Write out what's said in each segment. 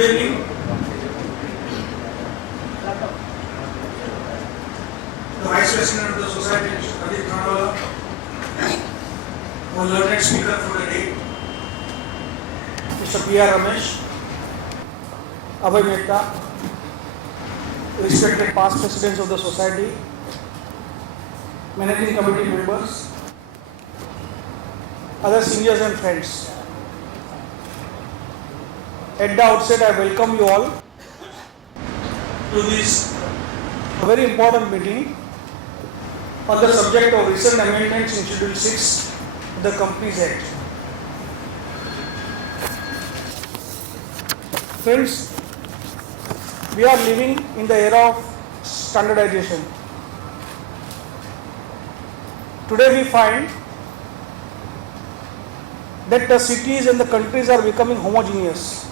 Good evening. The Vice President of the Society, Mr. Pradeep Khandwala, our learned speaker for the day, Mr. P.R. Ramesh, Abhay Mehta, respected past presidents of the Society, managing committee members, other seniors and friends. At the outset, I welcome you all to this very important meeting on the subject of recent amendments in Schedule 6 of the Companies Act. Friends, we are living in the era of standardization. Today we find that the cities and the countries are becoming homogeneous.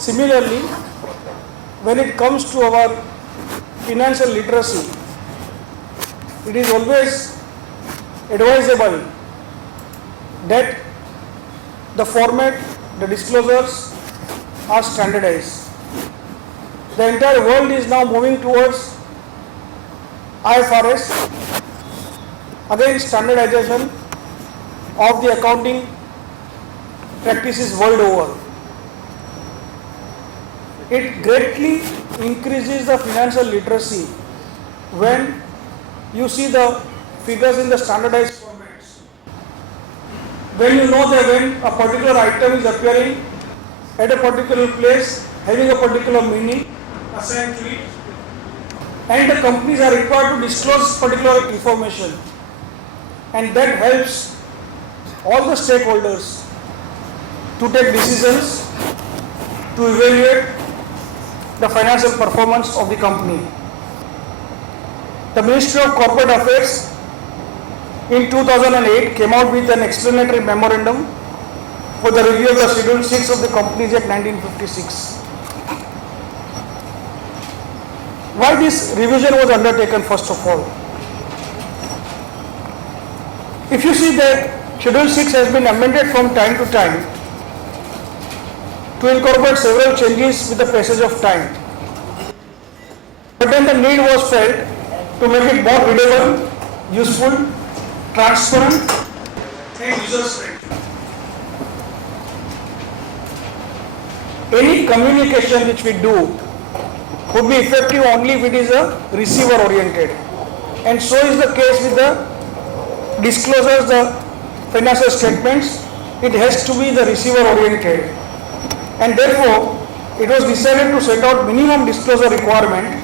Similarly, when it comes to our financial literacy, it is always advisable that the format, the disclosures are standardized. The entire world is now moving towards IFRS, again standardization of the accounting practices world over. It greatly increases the financial literacy when you see the figures in the standardized formats. When you know that when a particular item is appearing at a particular place, having a particular meaning assigned to it, and the companies are required to disclose particular information, and that helps all the stakeholders to take decisions, to evaluate the financial performance of the company. The Ministry of Corporate Affairs in 2008 came out with an explanatory memorandum for the review of the Schedule 6 of the Companies Act 1956. Why this revision was undertaken first of all? If you see that Schedule 6 has been amended from time to time to incorporate several changes with the passage of time. But then the need was felt to make it more readable, useful, transparent, and user-friendly. Any communication which we do would be effective only if it is a receiver-oriented. And so is the case with the disclosures, the financial statements. It has to be the receiver-oriented. And therefore, it was decided to set out minimum disclosure requirements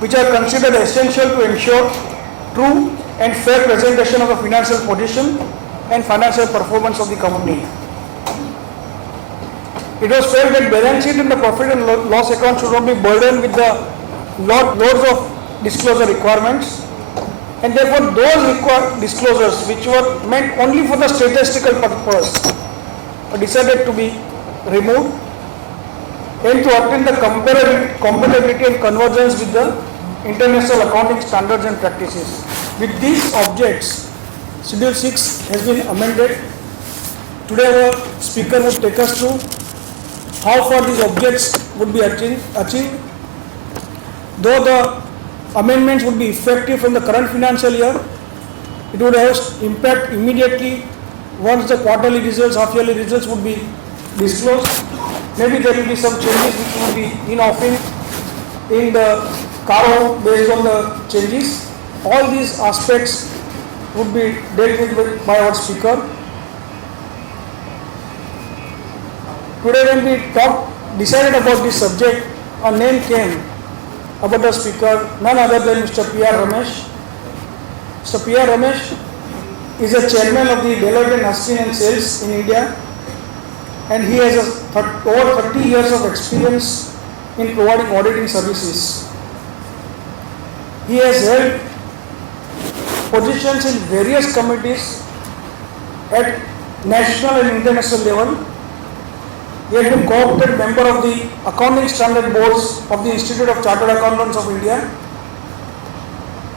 which are considered essential to ensure true and fair presentation of the financial position and financial performance of the company. It was felt that balance sheet and the profit and loss account should not be burdened with the loads of disclosure requirements, and therefore those disclosures which were meant only for the statistical purpose are decided to be removed, and to obtain the compatibility and convergence with the international accounting standards and practices. With these objects, Schedule 6 has been amended. Today our speaker would take us through how far these objects would be achieved. Though the amendments would be effective from the current financial year, it would have impact immediately once the quarterly results, half-yearly results would be disclosed. Maybe there will be some changes which will be in offering in the carve-out based on the changes. All these aspects would be dealt with by our speaker. Today when we decided about this subject, a name came about the speaker, none other than Mr. P.R. Ramesh. Mr. P.R. Ramesh is a chairman of the Deloitte and Haskin and Sales in India, and he has over 30 years of experience in providing auditing services. He has held positions in various committees at national and international level. He has been co-opted member of the Accounting Standard Boards of the Institute of Chartered Accountants of India.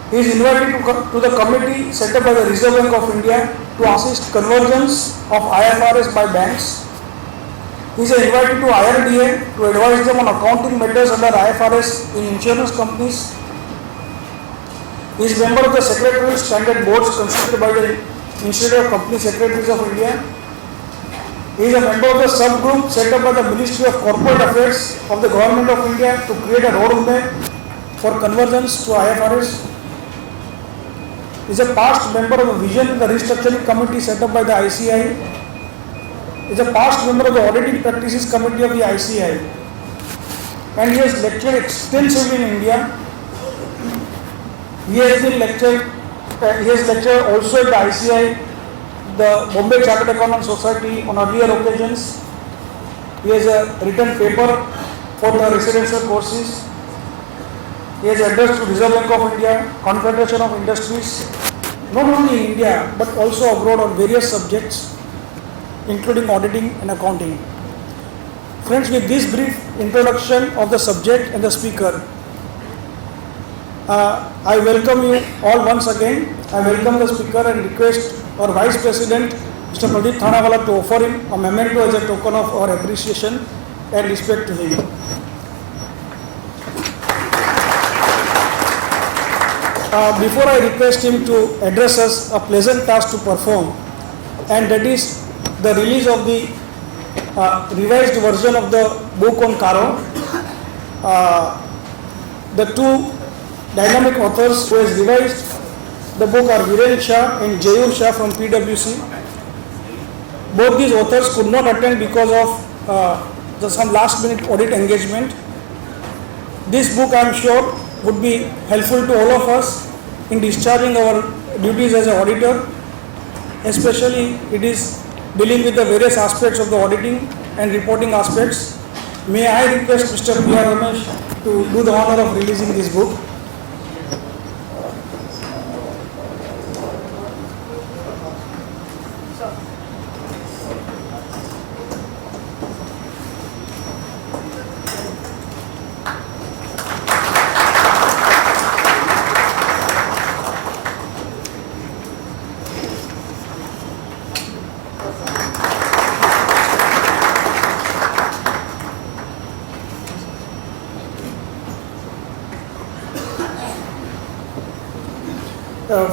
He is invited to the committee set up by the Reserve Bank of India to assist convergence of IFRS by banks He is invited to IRDA to advise them on accounting matters under IFRS in insurance companies. He is member of the Secretarial Standard Boards constituted by the Institute of Company Secretaries of India. He is a member of the subgroup set up by the Ministry of Corporate Affairs of the Government of India to create a roadmap for convergence to IFRS. He is a past member of the Vision and the Restructuring Committee set up by the ICI. He is a past member of the Auditing Practices Committee of the ICI. And he has lectured extensively in India. He has lectured also at the ICI, the Bombay Chartered Accountants Society on earlier occasions. He has a written paper for the residential courses. He has addressed to Reserve Bank of India, Confederation of Industries, not only in India but also abroad on various subjects, including auditing and accounting. Friends, with this brief introduction of the subject and the speaker, I welcome you all once again. I welcome the speaker and request our Vice President, Mr. Pradeep Thanawala, to offer him a memento as a token of our appreciation and respect to him. Before I request him to address us, a pleasant task to perform, and that is the release of the revised version of the book on Caro. The two dynamic authors who has revised the book are Viren Shah and Jayur Shah from PwC. Both these authors could not attend because of some last minute audit engagement. This book, I am sure, would be helpful to all of us in discharging our duties as an auditor. Especially it is dealing with the various aspects of the auditing and reporting aspects. May I request Mr. P.R. Ramesh to do the honor of releasing this book.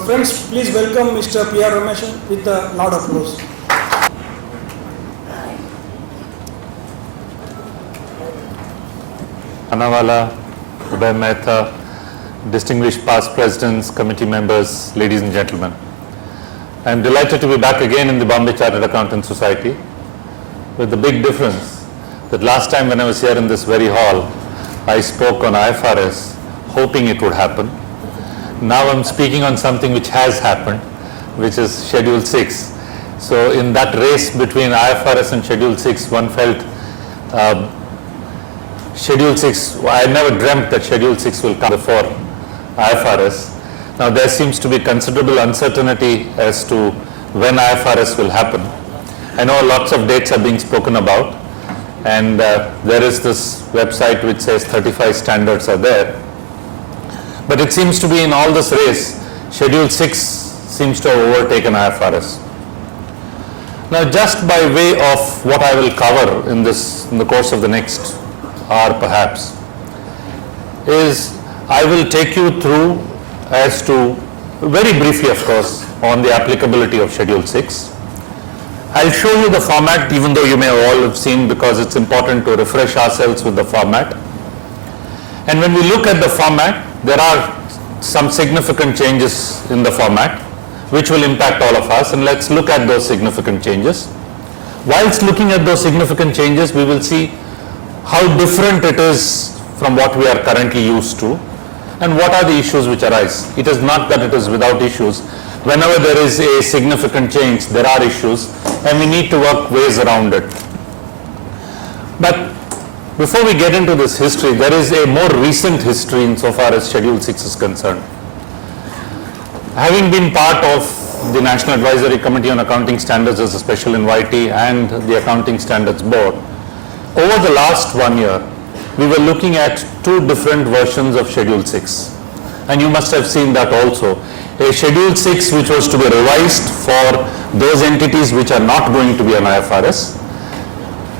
Friends, please welcome Mr. P.R. Ramesh with a loud applause. Thanawala, Ubay Mehta, distinguished past presidents, committee members, ladies and gentlemen. I am delighted to be back again in the Bombay Chartered Accountants Society, with the big difference that last time when I was here in this very hall, I spoke on IFRS, hoping it would happen. Now I'm speaking on something which has happened, which is Schedule 6. So in that race between IFRS and Schedule 6, one felt Schedule 6, I never dreamt that Schedule 6 will come before IFRS. Now there seems to be considerable uncertainty as to when IFRS will happen. I know lots of dates are being spoken about, and there is this website which says 35 standards are there. But it seems to be in all this race, Schedule 6 seems to have overtaken IFRS. Now, just by way of what I will cover in the course of the next hour perhaps, is I will take you through as to, very briefly of course, on the applicability of Schedule 6. I'll show you the format, even though you may all have seen, because it's important to refresh ourselves with the format. And when we look at the format, there are some significant changes in the format which will impact all of us, and let's look at those significant changes. Whilst looking at those significant changes, we will see how different it is from what we are currently used to and what are the issues which arise. It is not that it is without issues. Whenever there is a significant change, there are issues and we need to work ways around it. But before we get into this history, there is a more recent history insofar as Schedule 6 is concerned. Having been part of the National Advisory Committee on Accounting Standards as a special invitee and the Accounting Standards Board, over the last 1 year, we were looking at two different versions of Schedule 6. And you must have seen that also. A Schedule 6 which was to be revised for those entities which are not going to be on IFRS,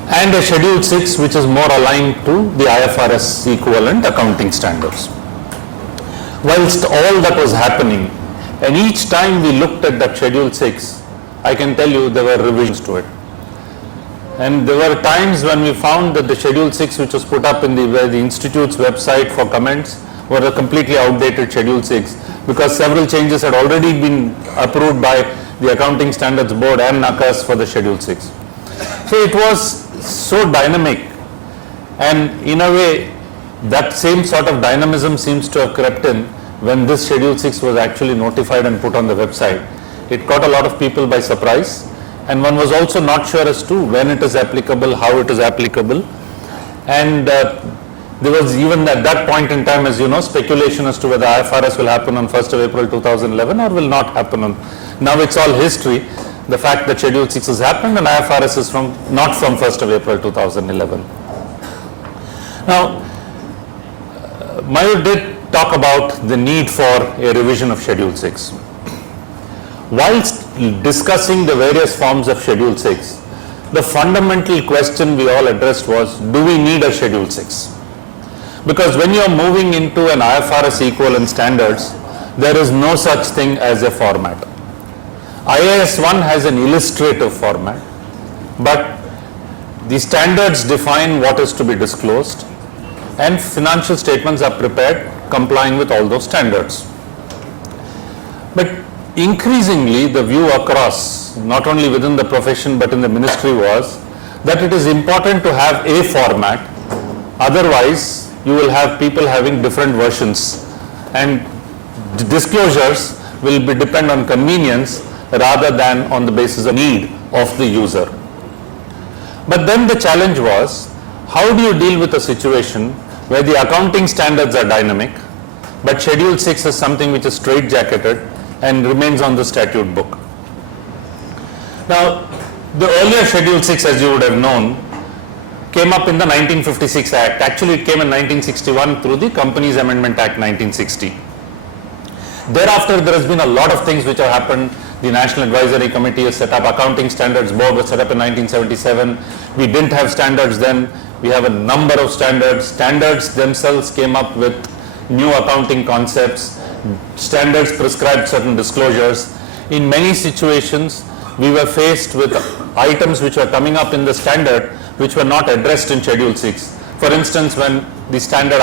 and a Schedule 6 which is more aligned to the IFRS equivalent accounting standards. Whilst all that was happening, and each time we looked at that Schedule 6, I can tell you there were revisions to it. And there were times when we found that the Schedule 6 which was put up in the Institute's website for comments were a completely outdated Schedule 6, because several changes had already been approved by the Accounting Standards Board and NACAS for the Schedule 6. So it was so dynamic, and in a way that same sort of dynamism seems to have crept in when this Schedule 6 was actually notified and put on the website. It caught a lot of people by surprise, and one was also not sure as to when it is applicable, how it is applicable, and there was even at that point in time, as you know, speculation as to whether IFRS will happen on 1st of April 2011 or will not happen on. Now it's all history. The fact that Schedule 6 has happened and IFRS is not from 1st of April 2011. Now, Mayur did talk about the need for a revision of Schedule 6. Whilst discussing the various forms of Schedule 6, the fundamental question we all addressed was, do we need a Schedule 6? Because when you are moving into an IFRS equivalent standards, there is no such thing as a format. IAS 1 has an illustrative format, but the standards define what is to be disclosed, and financial statements are prepared complying with all those standards. But increasingly, the view across, not only within the profession but in the ministry, was that it is important to have a format, otherwise you will have people having different versions, and disclosures will depend on convenience rather than on the basis of need of the user. But then the challenge was, how do you deal with a situation where the accounting standards are dynamic, but Schedule 6 is something which is straight-jacketed and remains on the statute book? Now, the earlier Schedule 6, as you would have known, came up in the 1956 Act. Actually, it came in 1961 through the Companies Amendment Act 1960. Thereafter, there has been a lot of things which have happened. The National Advisory Committee is set up, Accounting Standards Board was set up in 1977. We didn't have standards then. We have a number of standards. Standards themselves came up with new accounting concepts. Standards prescribed certain disclosures. In many situations, we were faced with items which were coming up in the standard which were not addressed in Schedule 6. For instance, when the standard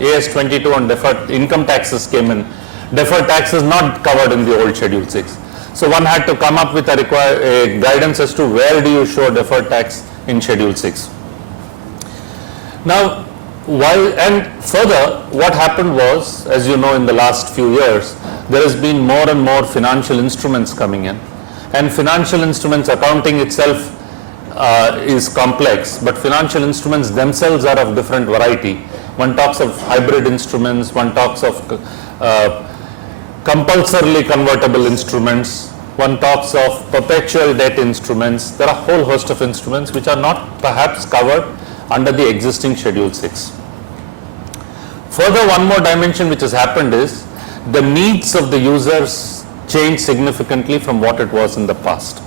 AS 22 on deferred income taxes came in, deferred tax is not covered in the old Schedule 6. So one had to come up with a guidance as to where do you show deferred tax in Schedule 6. Now, further, what happened was, as you know, in the last few years, there has been more and more financial instruments coming in. And financial instruments accounting itself is complex, but financial instruments themselves are of different variety. One talks of hybrid instruments, one talks of compulsorily convertible instruments, one talks of perpetual debt instruments. There are a whole host of instruments which are not perhaps covered under the existing Schedule 6. Further, one more dimension which has happened is the needs of the users change significantly from what it was in the past.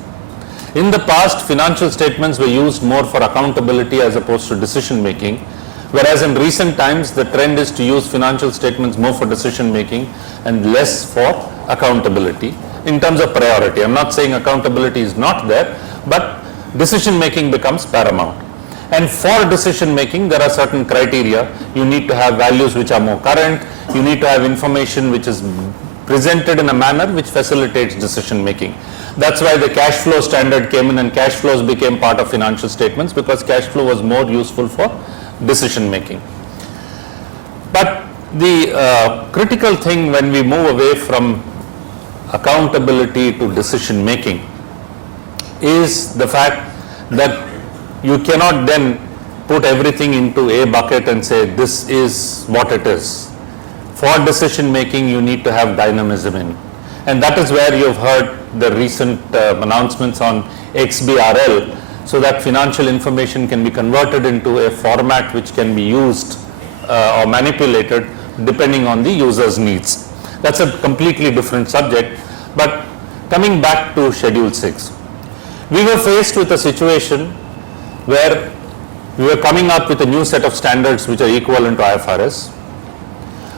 In the past, financial statements were used more for accountability as opposed to decision making, whereas in recent times the trend is to use financial statements more for decision making and less for accountability in terms of priority. I'm not saying accountability is not there, but decision making becomes paramount. And for decision making, there are certain criteria. You need to have values which are more current. You need to have information which is presented in a manner which facilitates decision making. That's why the cash flow standard came in, and cash flows became part of financial statements, because cash flow was more useful for decision making. But the critical thing when we move away from accountability to decision making is the fact that you cannot then put everything into a bucket and say this is what it is. For decision making, you need to have dynamism in. And that is where you've heard the recent announcements on XBRL, so that financial information can be converted into a format which can be used or manipulated depending on the user's needs. That's a completely different subject. But coming back to Schedule 6, we were faced with a situation where we were coming up with a new set of standards which are equivalent to IFRS.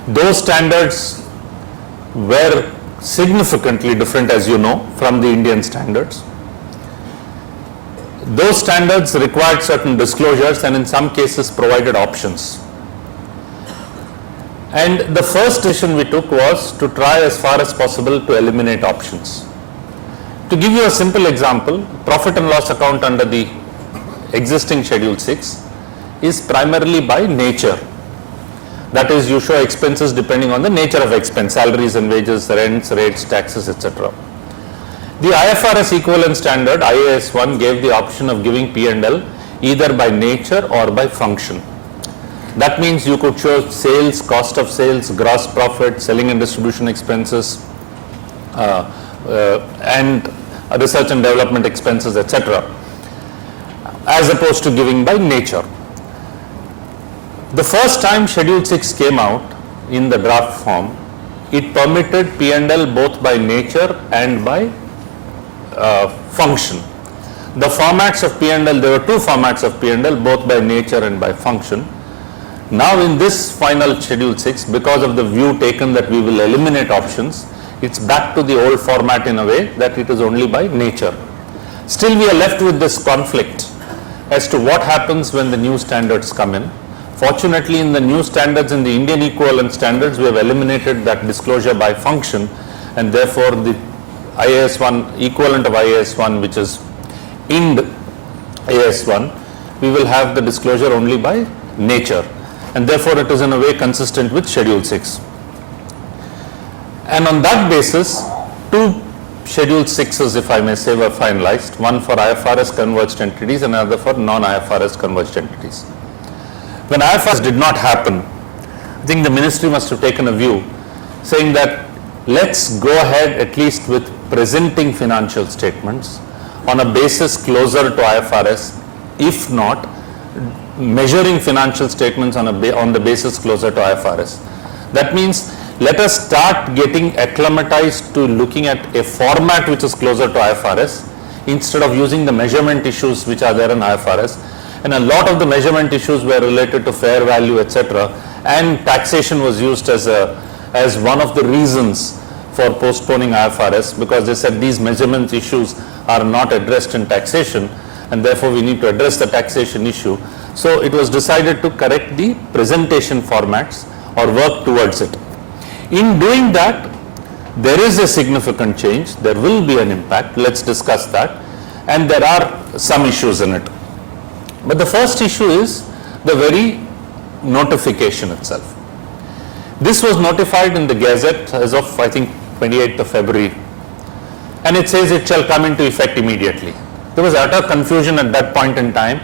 Those standards were significantly different, as you know, from the Indian standards. Those standards required certain disclosures and in some cases provided options. And the first decision we took was to try as far as possible to eliminate options. To give you a simple example, profit and loss account under the existing Schedule 6 is primarily by nature. That is, you show expenses depending on the nature of expense, salaries and wages, rents, rates, taxes, etc. The IFRS equivalent standard, IAS 1, gave the option of giving P&L either by nature or by function. That means you could show sales, cost of sales, gross profit, selling and distribution expenses, and research and development expenses, etc., as opposed to giving by nature. The first time Schedule 6 came out in the draft form, it permitted P&L both by nature and by function. The formats of P&L, there were two formats of P&L, both by nature and by function. Now in this final Schedule 6, because of the view taken that we will eliminate options, it's back to the old format in a way that it is only by nature. Still we are left with this conflict as to what happens when the new standards come in. Fortunately, in the new standards, in the Indian equivalent standards, we have eliminated that disclosure by function, and therefore the IAS 1, equivalent of IAS 1, which is IND IAS 1, we will have the disclosure only by nature, and therefore it is in a way consistent with Schedule 6. And on that basis, two Schedule 6s, if I may say, were finalized, one for IFRS converged entities and another for non-IFRS converged entities. When IFRS did not happen, I think the ministry must have taken a view saying that let's go ahead at least with presenting financial statements on a basis closer to IFRS, if not measuring financial statements on the basis closer to IFRS. That means let us start getting acclimatized to looking at a format which is closer to IFRS instead of using the measurement issues which are there in IFRS. And a lot of the measurement issues were related to fair value, etc., and taxation was used as one of the reasons for postponing IFRS, because they said these measurement issues are not addressed in taxation and therefore we need to address the taxation issue. So it was decided to correct the presentation formats or work towards it. In doing that, there is a significant change, there will be an impact, let's discuss that, and there are some issues in it. But the first issue is the very notification itself. This was notified in the Gazette as of, I think, 28th of February, and it says it shall come into effect immediately. There was utter confusion at that point in time,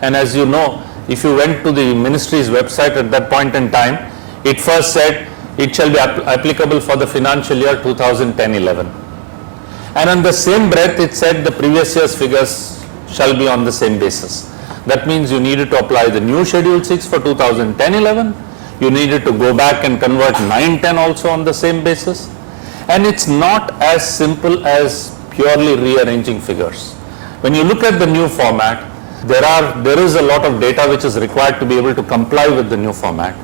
and as you know, if you went to the ministry's website at that point in time, it first said it shall be applicable for the financial year 2010-11. And on the same breath, it said the previous year's figures shall be on the same basis. That means you needed to apply the new Schedule 6 for 2010-11. You needed to go back and convert 9-10 also on the same basis. And it's not as simple as purely rearranging figures. When you look at the new format, there is a lot of data which is required to be able to comply with the new format.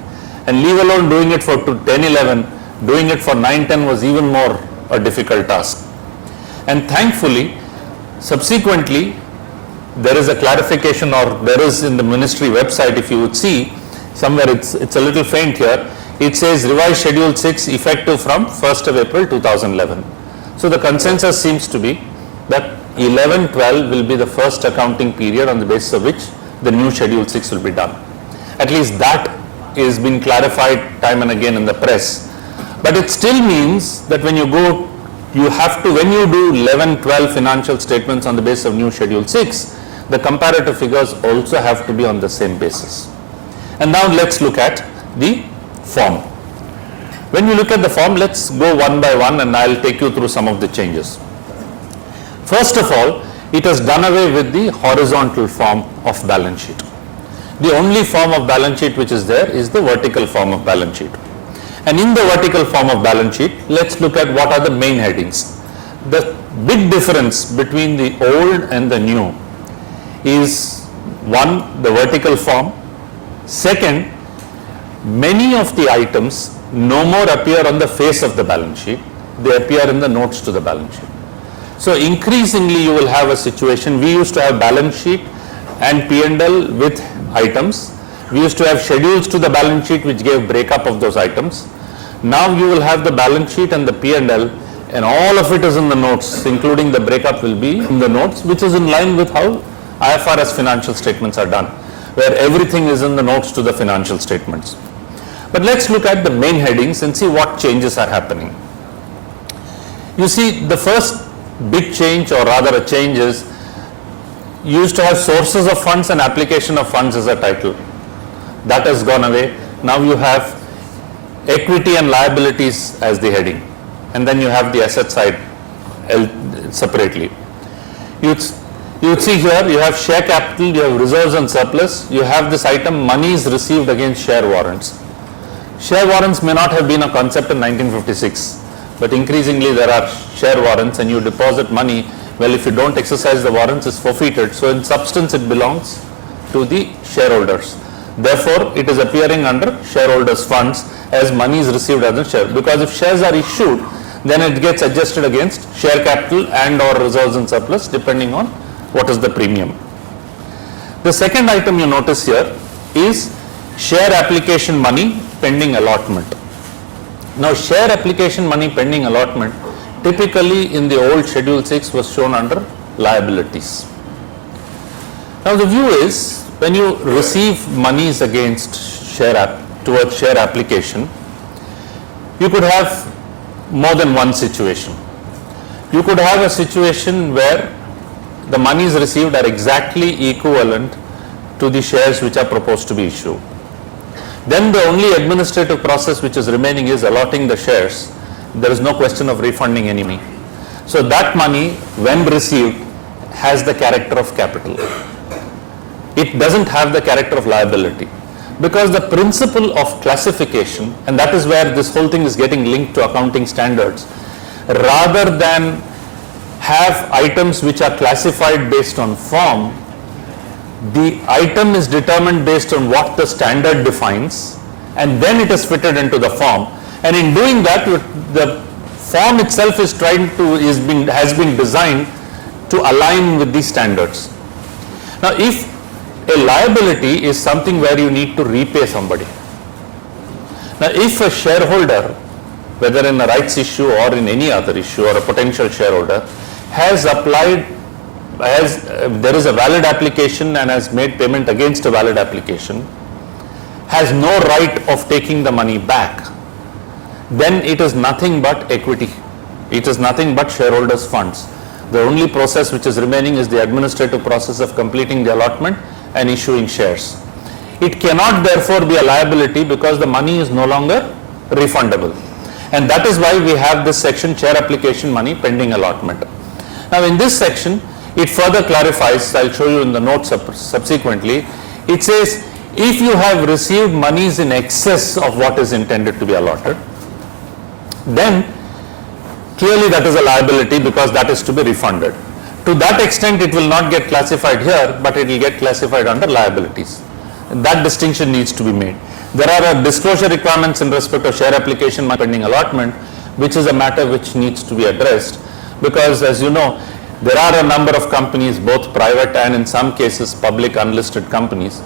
And leave alone doing it for 10-11, doing it for 9-10 was even more a difficult task. And thankfully, subsequently, there is a clarification, or there is in the ministry website, if you would see, somewhere it's a little faint here, it says revised Schedule 6 effective from 1st of April 2011. So the consensus seems to be that 11-12 will be the first accounting period on the basis of which the new Schedule 6 will be done. At least that is being clarified time and again in the press. But it still means that when you go, you have to, when you do 11-12 financial statements on the basis of new Schedule 6, the comparative figures also have to be on the same basis. And now let's look at the form. When you look at the form, let's go one by one and I'll take you through some of the changes. First of all, it has done away with the horizontal form of balance sheet. The only form of balance sheet which is there is the vertical form of balance sheet. And in the vertical form of balance sheet, let's look at what are the main headings. The big difference between the old and the new is One, the vertical form. Second, many of the items no more appear on the face of the balance sheet, they appear in the notes to the balance sheet. So increasingly you will have a situation, we used to have balance sheet and P&L with items. We used to have schedules to the balance sheet which gave breakup of those items. Now you will have the balance sheet and the P&L and all of it is in the notes, including the breakup will be in the notes, which is in line with how IFRS financial statements are done, where everything is in the notes to the financial statements. But let's look at the main headings and see what changes are happening. You see, the first big change, or rather a change, is you used to have sources of funds and application of funds as a title. That has gone away. Now you have equity and liabilities as the heading, and then you have the asset side separately. You'd see here you have share capital, you have reserves and surplus, you have this item monies received against share warrants. Share warrants may not have been a concept in 1956, but increasingly there are share warrants and you deposit money. Well, if you don't exercise the warrants, it's forfeited. So in substance it belongs to the shareholders. Therefore, it is appearing under shareholders' funds as monies received as a share, because if shares are issued, then it gets adjusted against share capital and or reserves and surplus depending on what is the premium. The second item you notice here is share application money pending allotment. Now, share application money pending allotment typically in the old Schedule 6 was shown under liabilities. Now, the view is when you receive monies against towards share application, you could have more than one situation. You could have a situation where the monies received are exactly equivalent to the shares which are proposed to be issued. Then the only administrative process which is remaining is allotting the shares. There is no question of refunding any money. So that money, when received, has the character of capital. It doesn't have the character of liability, because the principle of classification, and that is where this whole thing is getting linked to accounting standards, rather than have items which are classified based on form, the item is determined based on what the standard defines, and then it is fitted into the form. And in doing that, the form itself is has been designed to align with these standards. Now, if a liability is something where you need to repay somebody. Now, if a shareholder, whether in a rights issue or in any other issue, or a potential shareholder, has applied, there is a valid application and has made payment against a valid application, has no right of taking the money back, then it is nothing but equity. It is nothing but shareholders' funds. The only process which is remaining is the administrative process of completing the allotment and issuing shares. It cannot therefore be a liability because the money is no longer refundable. And that is why we have this section, share application money pending allotment. Now, in this section, it further clarifies, I'll show you in the notes subsequently. It says, if you have received monies in excess of what is intended to be allotted, then clearly that is a liability because that is to be refunded. To that extent, it will not get classified here, but it will get classified under liabilities. And that distinction needs to be made. There are disclosure requirements in respect of share application pending allotment, which is a matter which needs to be addressed, because as you know, there are a number of companies, both private and in some cases public unlisted companies,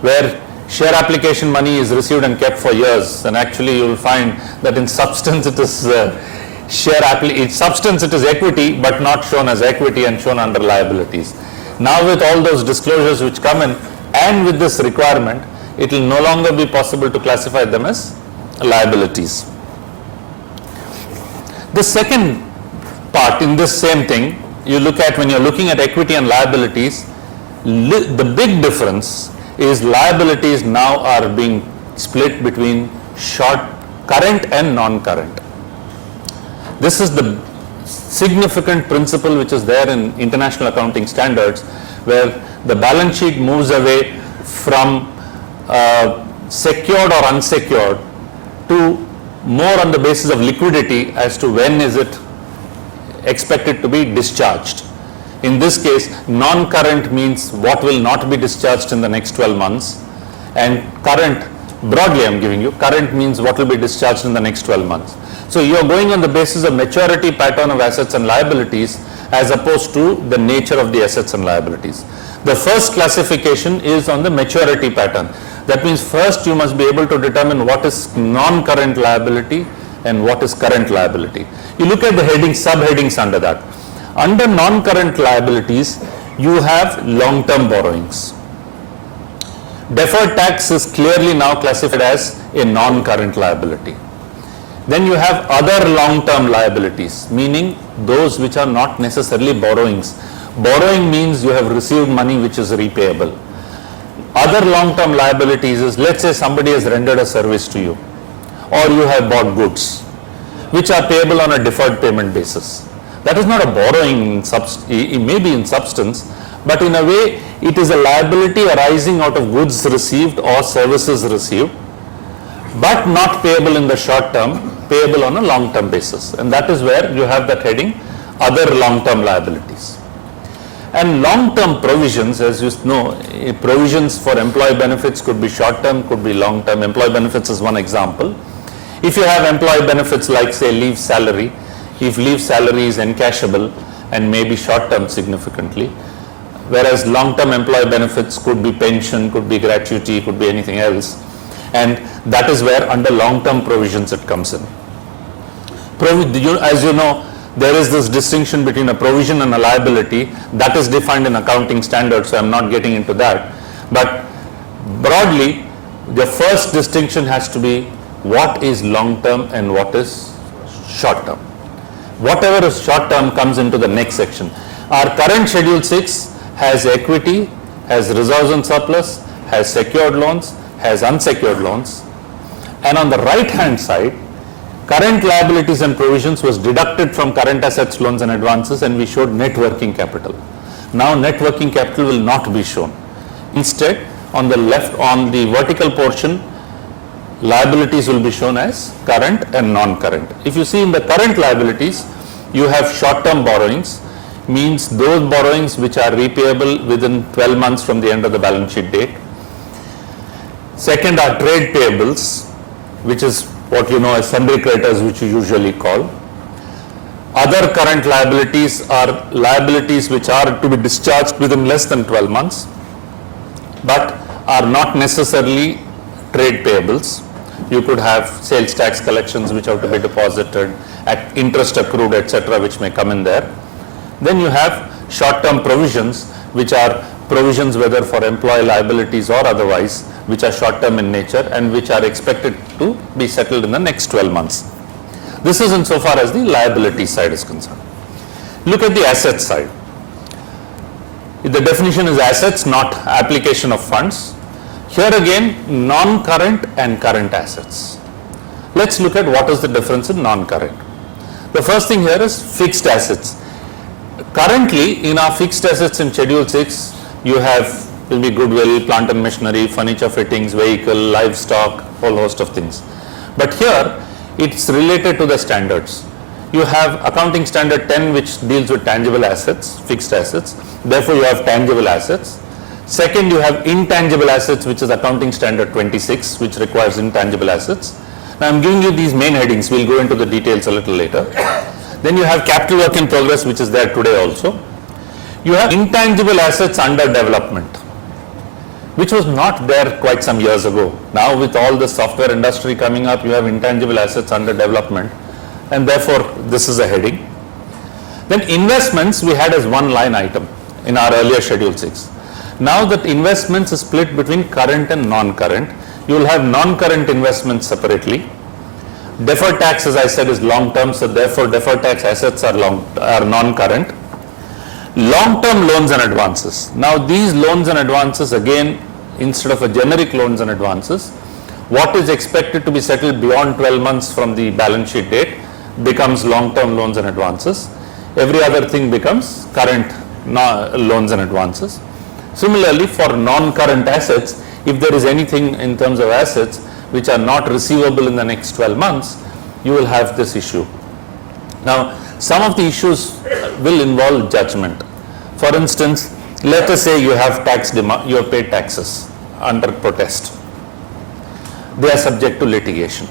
where share application money is received and kept for years, and actually you will find that in substance it is in substance it is equity, but not shown as equity and shown under liabilities. Now, with all those disclosures which come in and with this requirement, it will no longer be possible to classify them as liabilities. The second part in this same thing, you look at when you're looking at equity and liabilities, the big difference is liabilities now are being split between current and non-current. This is the significant principle which is there in international accounting standards, where the balance sheet moves away from secured or unsecured to more on the basis of liquidity as to when is it expected to be discharged. In this case, non-current means what will not be discharged in the next 12 months, and current, broadly I'm giving you, current means what will be discharged in the next 12 months. So you are going on the basis of maturity pattern of assets and liabilities as opposed to the nature of the assets and liabilities. The first classification is on the maturity pattern. That means first you must be able to determine what is non-current liability and what is current liability. You look at the headings, subheadings under that. Under non-current liabilities, you have long-term borrowings. Deferred tax is clearly now classified as a non-current liability. Then you have other long-term liabilities, meaning those which are not necessarily borrowings. Borrowing means you have received money which is repayable. Other long-term liabilities is, let's say somebody has rendered a service to you, or you have bought goods which are payable on a deferred payment basis. That is not a borrowing, it may be in substance, but in a way it is a liability arising out of goods received or services received, but not payable in the short term, payable on a long term basis. And that is where you have that heading, other long term liabilities. And long term provisions, as you know, provisions for employee benefits could be short term, could be long term. Employee benefits is one example. If you have employee benefits like say leave salary, if leave salary is encashable and may be short term significantly, whereas long term employee benefits could be pension, could be gratuity, could be anything else. And that is where under long term provisions it comes in. As you know, there is this distinction between a provision and a liability that is defined in accounting standards, so I am not getting into that. But broadly, the first distinction has to be what is long term and what is short term. Whatever is short term comes into the next section. Our current Schedule 6 has equity, has reserves and surplus, has secured loans, has unsecured loans, and on the right hand side, current liabilities and provisions was deducted from current assets, loans and advances, and we showed net working capital. Now net working capital will not be shown. Instead, on the left, on the vertical portion, liabilities will be shown as current and non-current. If you see in the current liabilities, you have short-term borrowings, means those borrowings which are repayable within 12 months from the end of the balance sheet date. Second are trade payables, which is what you know as sundry creditors, which you usually call. Other current liabilities are liabilities which are to be discharged within less than 12 months, but are not necessarily trade payables. You could have sales tax collections which have to be deposited, at interest accrued, etc., which may come in there. Then you have short-term provisions, which are provisions whether for employee liabilities or otherwise, which are short-term in nature and which are expected to be settled in the next 12 months. This is insofar as the liability side is concerned. Look at the asset side. The definition is assets, not application of funds. Here again, non-current and current assets. Let's look at what is the difference in non-current. The first thing here is fixed assets. Currently, in our fixed assets in Schedule 6, you have will be goodwill, plant and machinery, furniture fittings, vehicle, livestock, whole host of things. But here, it's related to the standards. You have accounting standard 10, which deals with tangible assets, fixed assets. Therefore, you have tangible assets. Second, you have intangible assets, which is accounting standard 26, which requires intangible assets. Now, I'm giving you these main headings. We'll go into the details a little later. Then you have capital work in progress, which is there today also. You have intangible assets under development, which was not there quite some years ago. Now with all the software industry coming up, you have intangible assets under development, and therefore this is a heading. Then investments we had as one line item in our earlier Schedule 6. Now that investments is split between current and non-current, you will have non-current investments separately. Deferred tax, as I said, is long term, so therefore deferred tax assets are non-current. Long-term loans and advances. Now these loans and advances, again, instead of a generic loans and advances, what is expected to be settled beyond 12 months from the balance sheet date becomes long-term loans and advances. Every other thing becomes current loans and advances. Similarly, for non-current assets, if there is anything in terms of assets which are not receivable in the next 12 months, you will have this issue. Now, some of the issues will involve judgment. For instance, let us say you have you have paid taxes under protest. They are subject to litigation.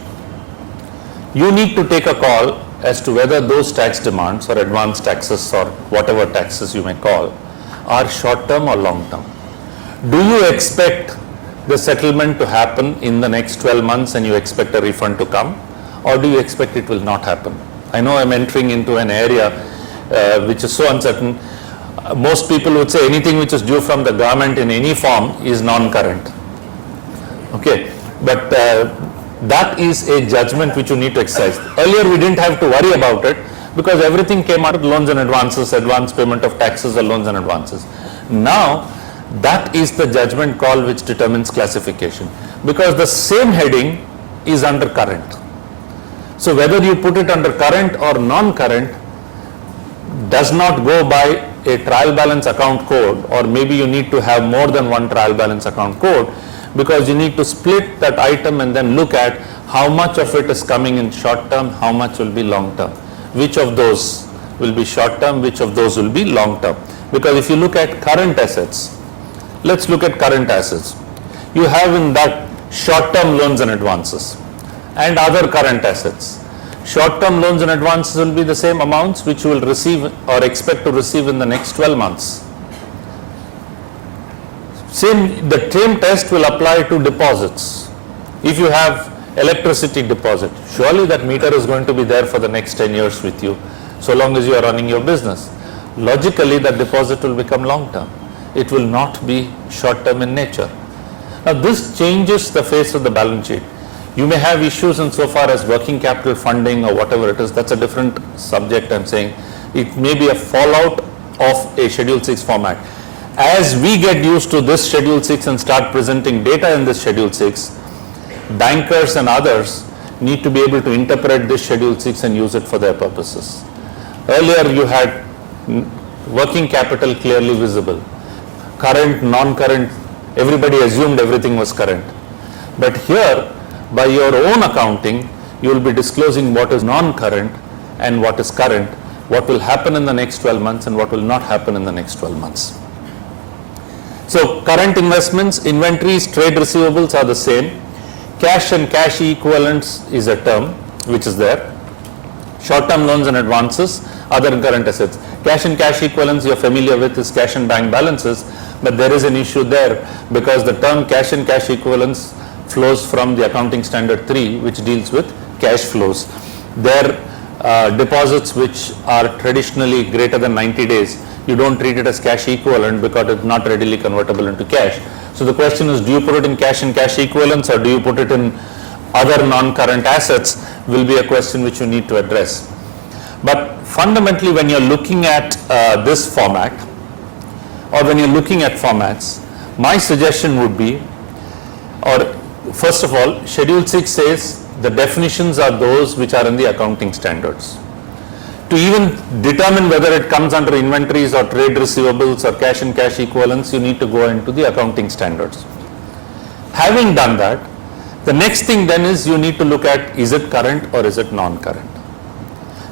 You need to take a call as to whether those tax demands or advance taxes or whatever taxes you may call are short term or long term. Do you expect the settlement to happen in the next 12 months and you expect a refund to come, or do you expect it will not happen? I know I'm entering into an area which is so uncertain. Most people would say anything which is due from the government in any form is non-current. Okay, but that is a judgment which you need to exercise. Earlier we didn't have to worry about it because everything came out of loans and advances, advance payment of taxes or loans and advances. Now that is the judgment call which determines classification, because the same heading is under current. So whether you put it under current or non-current does not go by a trial balance account code, or maybe you need to have more than one trial balance account code, because you need to split that item and then look at how much of it is coming in short term, how much will be long term, which of those will be short term, which of those will be long term. Because if you look at current assets, let's look at current assets. You have in that short term loans and advances and other current assets. Short term loans and advances will be the same amounts which you will receive or expect to receive in the next 12 months. The same test will apply to deposits. If you have electricity deposit, surely that meter is going to be there for the next 10 years with you, so long as you are running your business. Logically, that deposit will become long term. It will not be short term in nature. Now this changes the face of the balance sheet. You may have issues insofar as working capital funding or whatever it is. That's a different subject I'm saying. It may be a fallout of a Schedule 6 format. As we get used to this Schedule 6 and start presenting data in this Schedule 6, bankers and others need to be able to interpret this Schedule 6 and use it for their purposes. Earlier you had working capital clearly visible. Current, non-current, everybody assumed everything was current. But here, by your own accounting, you will be disclosing what is non-current and what is current, what will happen in the next 12 months and what will not happen in the next 12 months. So current investments, inventories, trade receivables are the same. Cash and cash equivalents is a term which is there. Short-term loans and advances, other current assets. Cash and cash equivalents you're familiar with is cash and bank balances, but there is an issue there because the term cash and cash equivalents flows from the accounting standard 3, which deals with cash flows. Their deposits which are traditionally greater than 90 days, you don't treat it as cash equivalent because it's not readily convertible into cash. So the question is, do you put it in cash and cash equivalents or do you put it in other non-current assets, will be a question which you need to address. But fundamentally, when you're looking at this format, or when you're looking at formats, my suggestion would be, or first of all, Schedule 6 says the definitions are those which are in the accounting standards. To even determine whether it comes under inventories or trade receivables or cash and cash equivalents, you need to go into the accounting standards. Having done that, the next thing then is you need to look at, is it current or is it non-current?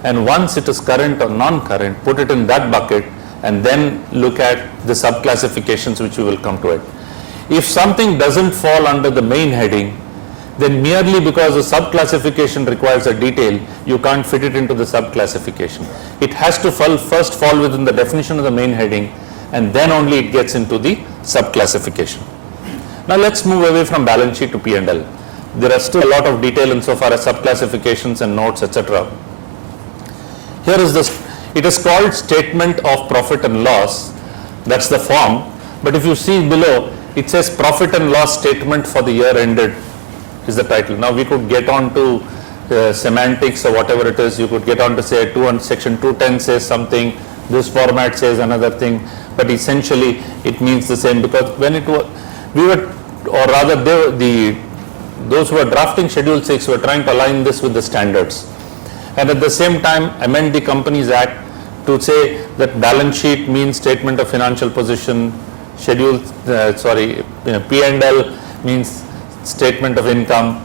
And once it is current or non-current, put it in that bucket and then look at the subclassifications which we will come to it. If something doesn't fall under the main heading, then merely because the subclassification requires a detail, you can't fit it into the subclassification. It has to first fall within the definition of the main heading, and then only it gets into the subclassification. Now let's move away from balance sheet to P&L. There are still a lot of detail insofar as subclassifications and notes, etc. Here is this, it is called statement of profit and loss. That's the form. But if you see below, it says profit and loss statement for the year ended is the title. Now we could get on to semantics or whatever it is. You could get on to say section 210 says something, this format says another thing, but essentially it means the same, because when it was, those who were drafting Schedule 6 were trying to align this with the standards, and at the same time amend the Companies Act to say that balance sheet means statement of financial position, P&L means statement of income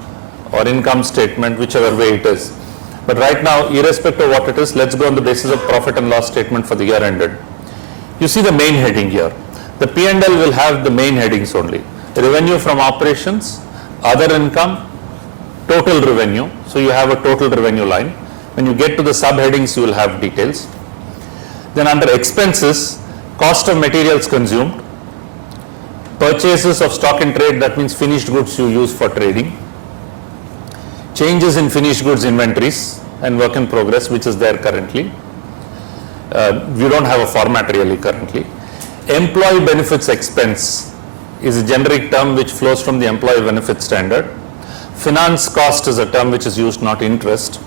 or income statement, whichever way it is. But right now, irrespective of what it is, let's go on the basis of profit and loss statement for the year ended. You see the main heading here. The P&L will have the main headings only. Revenue from operations, other income, total revenue. So you have a total revenue line. When you get to the subheadings, you will have details. Then under expenses, cost of materials consumed, purchases of stock in trade, that means finished goods you use for trading, changes in finished goods inventories and work in progress, which is there currently. We don't have a format really currently. Employee benefits expense is a generic term which flows from the employee benefit standard. Finance cost is a term which is used, not interest.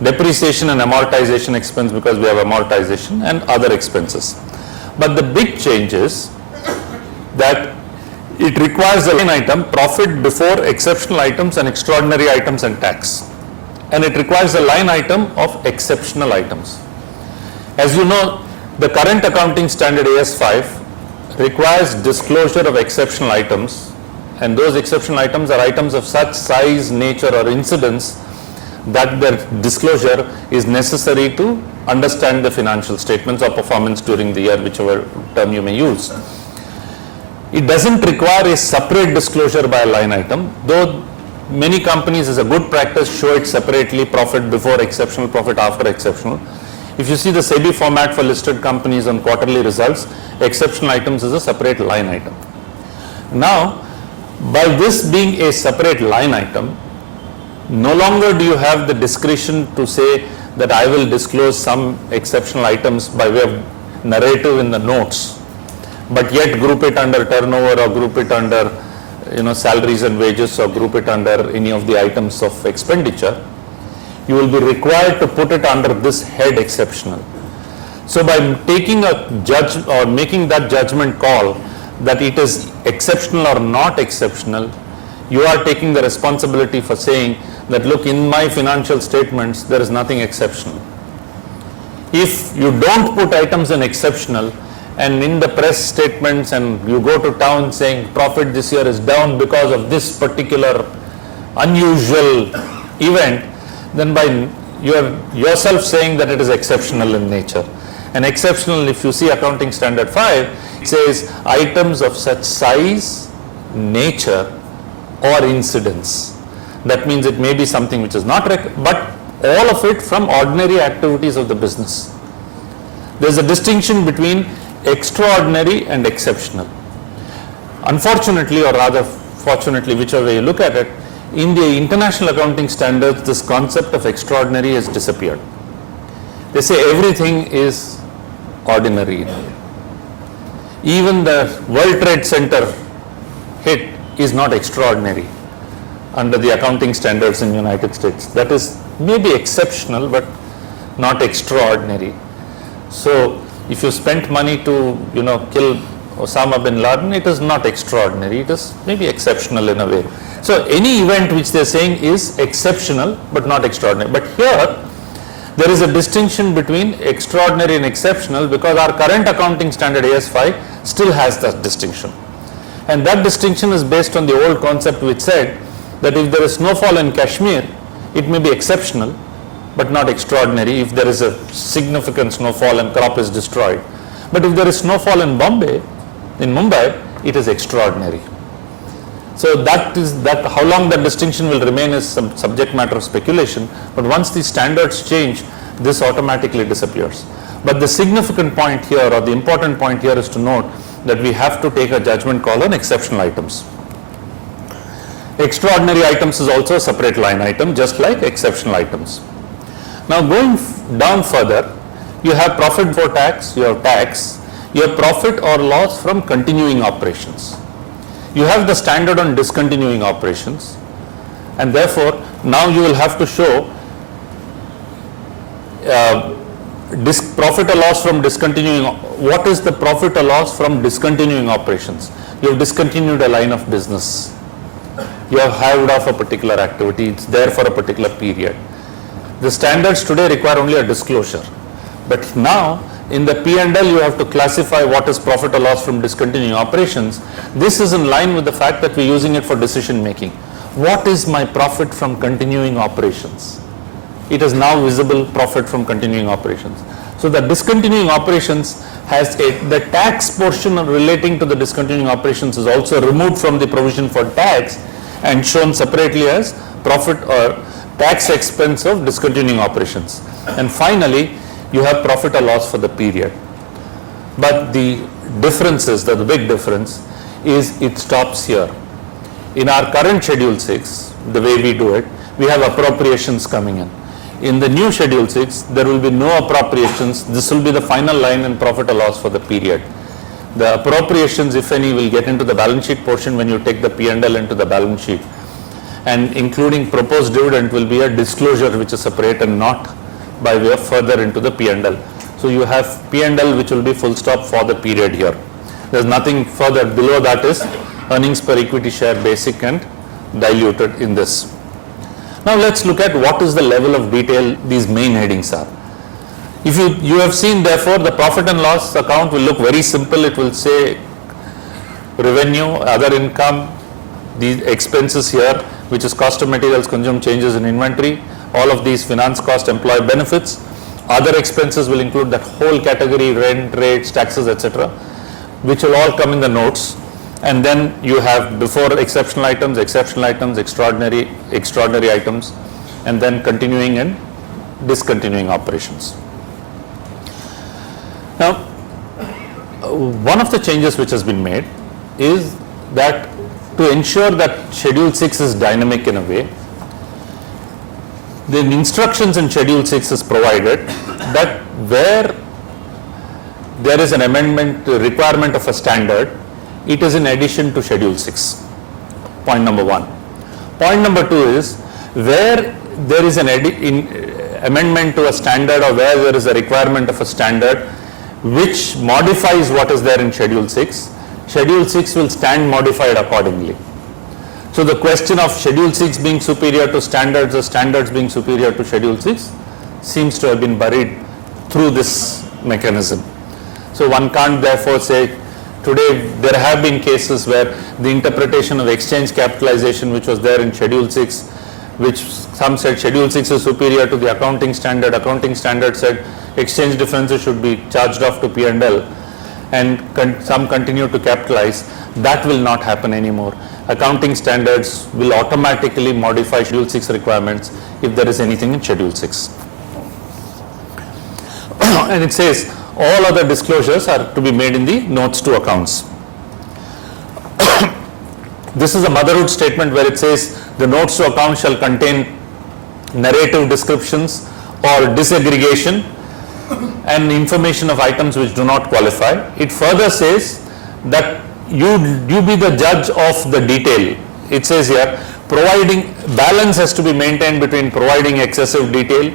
Depreciation and amortization expense, because we have amortization, and other expenses. But the big change is that it requires a line item, profit before exceptional items and extraordinary items and tax. And it requires a line item of exceptional items. As you know, the current accounting standard AS5 requires disclosure of exceptional items, and those exceptional items are items of such size, nature or incidence that their disclosure is necessary to understand the financial statements or performance during the year, whichever term you may use. It doesn't require a separate disclosure by a line item, though many companies as a good practice show it separately, profit before exceptional, profit after exceptional. If you see the SEBI format for listed companies on quarterly results, exceptional items is a separate line item. Now, by this being a separate line item, no longer do you have the discretion to say that I will disclose some exceptional items by way of narrative in the notes, but yet group it under turnover or group it under salaries and wages or group it under any of the items of expenditure. You will be required to put it under this head exceptional. So by taking a judge or making that judgment call that it is exceptional or not exceptional, you are taking the responsibility for saying that look, in my financial statements there is nothing exceptional. If you don't put items in exceptional, and in the press statements and you go to town saying profit this year is down because of this particular unusual event, then by yourself saying that it is exceptional in nature. And exceptional, if you see accounting standard 5, it says items of such size, nature or incidence. That means it may be something which is not but all of it from ordinary activities of the business. There is a distinction between extraordinary and exceptional. Unfortunately, or rather fortunately, whichever way you look at it, in the international accounting standards, this concept of extraordinary has disappeared. They say everything is ordinary. Even the World Trade Center hit is not extraordinary under the accounting standards in the United States. That is maybe exceptional but not extraordinary. So if you spent money to kill Osama bin Laden, it is not extraordinary, it is maybe exceptional in a way. So any event which they are saying is exceptional but not extraordinary. But here there is a distinction between extraordinary and exceptional, because our current accounting standard AS5 still has that distinction. And that distinction is based on the old concept which said that if there is snowfall in Kashmir, it may be exceptional but not extraordinary if there is a significant snowfall and crop is destroyed. But if there is snowfall in Mumbai, it is extraordinary. So that how long that distinction will remain is some subject matter of speculation, but once the standards change, this automatically disappears. But the significant point here, or the important point here, is to note that we have to take a judgment call on exceptional items. Extraordinary items is also a separate line item, just like exceptional items. Now going down further, you have profit before tax, you have tax, you have profit or loss from continuing operations. You have the standard on discontinuing operations, and therefore now you will have to show profit or loss from discontinuing. What is the profit or loss from discontinuing operations? You have discontinued a line of business. You have hived off a particular activity, it's there for a particular period. The standards today require only a disclosure, but now in the P&L you have to classify what is profit or loss from discontinuing operations. This is in line with the fact that we're using it for decision making. What is my profit from continuing operations? It is now visible profit from continuing operations. So the discontinuing operations the tax portion relating to the discontinuing operations is also removed from the provision for tax and shown separately as profit or tax expense of discontinuing operations. And finally, you have profit or loss for the period. But the difference is, the big difference is it stops here. In our current Schedule 6, the way we do it, we have appropriations coming in. In the new Schedule 6, there will be no appropriations. This will be the final line in profit or loss for the period. The appropriations, if any, will get into the balance sheet portion when you take the P&L into the balance sheet. And including proposed dividend will be a disclosure which is separate and not by way of further into the P&L. So you have P&L which will be full stop for the period here. There's nothing further below that is earnings per equity share basic and diluted in this. Now let's look at what is the level of detail these main headings are. If you have seen, therefore, the profit and loss account will look very simple. It will say revenue, other income, the expenses here, which is cost of materials consumed, changes in inventory, all of these finance cost, employee benefits. Other expenses will include that whole category, rent, rates, taxes, etc., which will all come in the notes. And then you have before exceptional items, extraordinary items, and then continuing and discontinuing operations. Now, one of the changes which has been made is that to ensure that Schedule 6 is dynamic in a way, the instructions in Schedule 6 is provided that where there is an amendment requirement of a standard, it is in addition to Schedule 6. Point number one. Point number two is where there is an amendment to a standard or where there is a requirement of a standard which modifies what is there in Schedule 6, Schedule 6 will stand modified accordingly. So the question of Schedule 6 being superior to standards or standards being superior to Schedule 6 seems to have been buried through this mechanism. So one can't therefore say, today there have been cases where the interpretation of exchange capitalization which was there in Schedule 6, which some said Schedule 6 is superior to the accounting standard said exchange differences should be charged off to P&L, and some continue to capitalize. That will not happen anymore. Accounting standards will automatically modify Schedule 6 requirements if there is anything in Schedule 6. And it says all other disclosures are to be made in the notes to accounts. This is a motherhood statement where it says the notes to accounts shall contain narrative descriptions or disaggregation and information of items which do not qualify. It further says that you be the judge of the detail. It says here, providing balance has to be maintained between providing excessive detail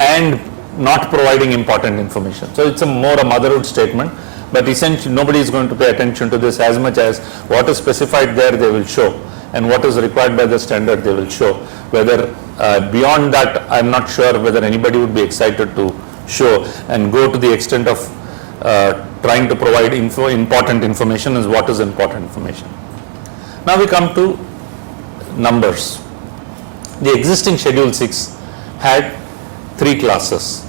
and not providing important information. So it's a motherhood statement, but essentially nobody is going to pay attention to this as much as what is specified there they will show, and what is required by the standard they will show. Whether beyond that, I'm not sure whether anybody would be excited to show and go to the extent of trying to provide important information is what is important information. Now we come to numbers. The existing Schedule 6 had 3 classes.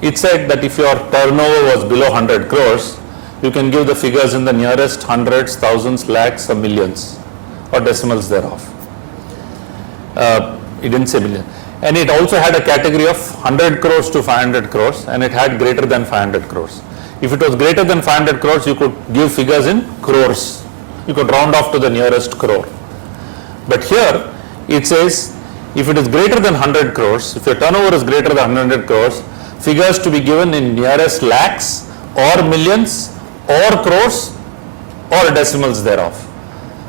It said that if your turnover was below 100 crores, you can give the figures in the nearest hundreds, thousands, lakhs or millions or decimals thereof. It didn't say million. And it also had a category of 100 crores to 500 crores, and it had greater than 500 crores. If it was greater than 500 crores, you could give figures in crores. You could round off to the nearest crore. But here it says if it is greater than 100 crores, if your turnover is greater than 100 crores, figures to be given in nearest lakhs or millions or crores or decimals thereof.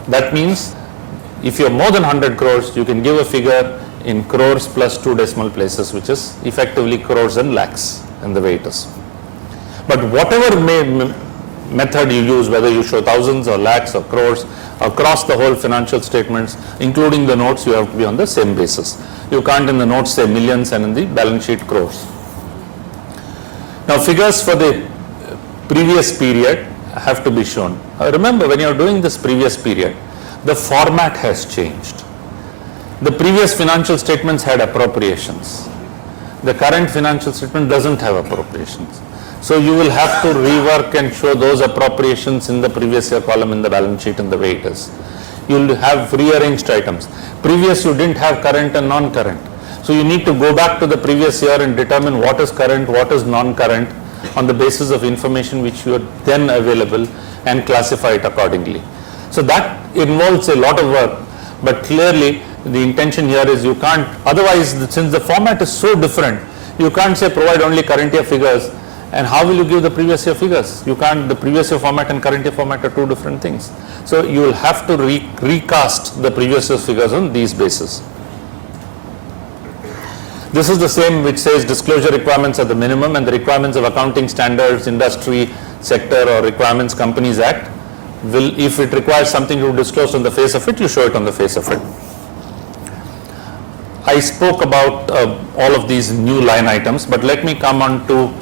That means if you have more than 100 crores, you can give a figure in crores plus 2 decimal places, which is effectively crores and lakhs in the way it is. But whatever method you use, whether you show thousands or lakhs or crores, across the whole financial statements, including the notes, you have to be on the same basis. You can't in the notes say millions and in the balance sheet crores. Now figures for the previous period have to be shown. Remember, when you are doing this previous period, the format has changed. The previous financial statements had appropriations. The current financial statement doesn't have appropriations. So you will have to rework and show those appropriations in the previous year column in the balance sheet in the way it is. You will have rearranged items. Previous you didn't have current and non-current. So you need to go back to the previous year and determine what is current, what is non-current on the basis of information which you are then available and classify it accordingly. So that involves a lot of work, but clearly the intention here is you can't, otherwise since the format is so different, you can't say provide only current year figures, and how will you give the previous year figures? You can't, the previous year format and current year format are two different things. So you will have to recast the previous year's figures on these bases. This is the same which says disclosure requirements are the minimum, and the requirements of accounting standards, industry, sector or requirements Companies Act will, if it requires something to disclose on the face of it, you show it on the face of it. I spoke about all of these new line items, but let me come on to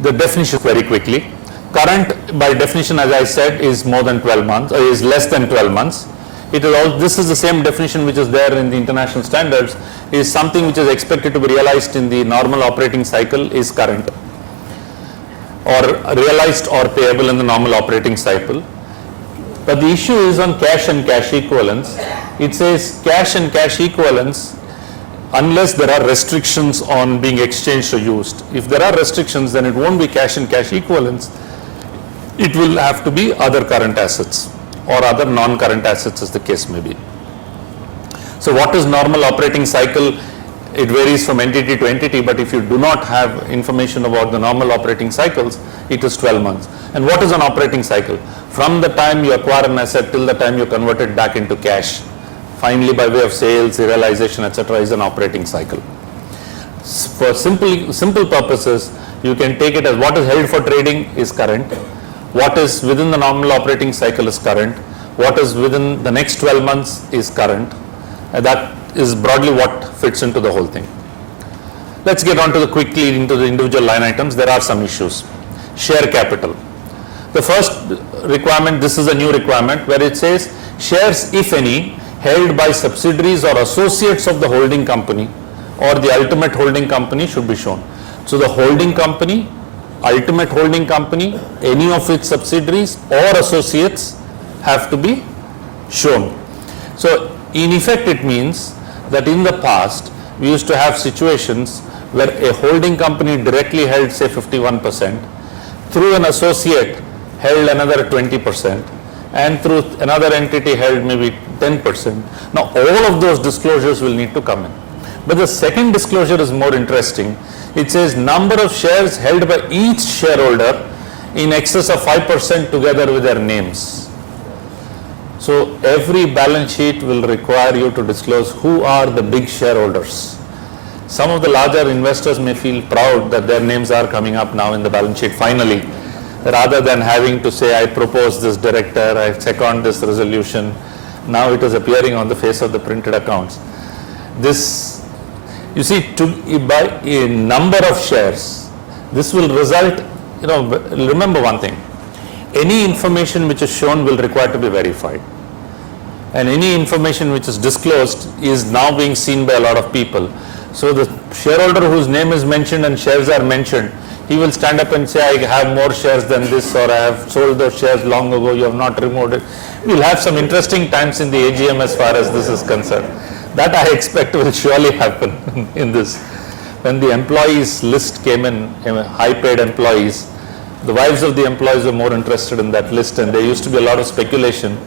the definition very quickly. Current by definition, as I said, is more than 12 months, or is less than 12 months. It is all, this is the same definition which is there in the international standards, is something which is expected to be realized in the normal operating cycle is current, or realized or payable in the normal operating cycle. But the issue is on cash and cash equivalents. It says cash and cash equivalents unless there are restrictions on being exchanged or used. If there are restrictions, then it won't be cash and cash equivalents. It will have to be other current assets or other non-current assets as the case may be. So what is normal operating cycle? It varies from entity to entity, but if you do not have information about the normal operating cycles, it is 12 months. And what is an operating cycle? From the time you acquire an asset till the time you convert it back into cash, finally by way of sales, realization, etc., is an operating cycle. For simple purposes, you can take it as what is held for trading is current, what is within the normal operating cycle is current, what is within the next 12 months is current, and that is broadly what fits into the whole thing. Let's get on to quickly into the individual line items. There are some issues. Share capital. The first requirement, this is a new requirement where it says shares, if any, held by subsidiaries or associates of the holding company or the ultimate holding company should be shown. So the holding company, ultimate holding company, any of its subsidiaries or associates have to be shown. So in effect it means that in the past we used to have situations where a holding company directly held say 51%, through an associate held another 20%, and through another entity held maybe 10%. Now all of those disclosures will need to come in. But the second disclosure is more interesting. It says number of shares held by each shareholder in excess of 5% together with their names. So every balance sheet will require you to disclose who are the big shareholders. Some of the larger investors may feel proud that their names are coming up now in the balance sheet finally, rather than having to say, I propose this director, I second this resolution. Now it is appearing on the face of the printed accounts. This, you see, by a number of shares, this will result, remember one thing, any information which is shown will require to be verified. And any information which is disclosed is now being seen by a lot of people. So the shareholder whose name is mentioned and shares are mentioned, he will stand up and say, I have more shares than this, or I have sold those shares long ago, you have not removed it. We'll have some interesting times in the AGM as far as this is concerned. That I expect will surely happen in this. When the employees list came in, high paid employees, the wives of the employees were more interested in that list, and there used to be a lot of speculation.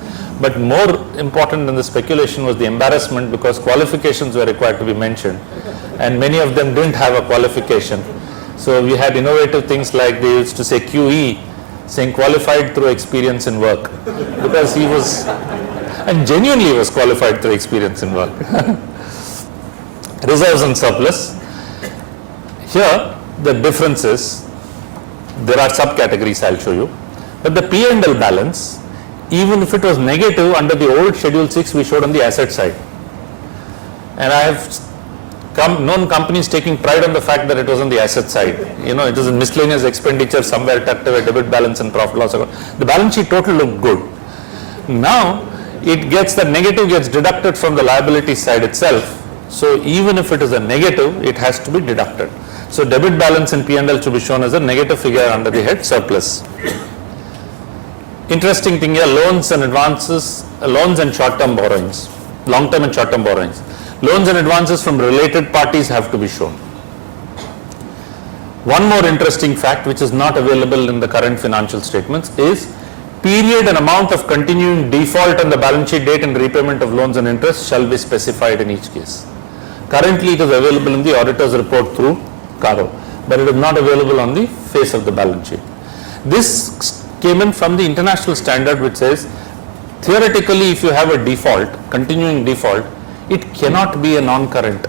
But more important than the speculation was the embarrassment, because qualifications were required to be mentioned, and many of them didn't have a qualification. So we had innovative things like they used to say QE, saying qualified through experience in work, because he was, and genuinely was qualified through experience in work. Reserves and surplus. Here the difference is, there are subcategories I'll show you, but the P&L balance, even if it was negative under the old Schedule 6, we showed on the asset side. And I have known companies taking pride on the fact that it was on the asset side. It was a miscellaneous expenditure somewhere tucked away, debit balance and profit loss account. The balance sheet total looked good. Now, the negative gets deducted from the liability side itself, So even if it is a negative, it has to be deducted. So debit balance in P&L should be shown as a negative figure under the head surplus. Interesting thing here, loans and advances, loans and short-term borrowings, long-term and short-term borrowings. Loans and advances from related parties have to be shown. One more interesting fact which is not available in the current financial statements is period and amount of continuing default on the balance sheet date and repayment of loans and interest shall be specified in each case. Currently it is available in the auditor's report through CARO, but it is not available on the face of the balance sheet. This came in from the international standard which says theoretically if you have a default, continuing default, it cannot be a non-current.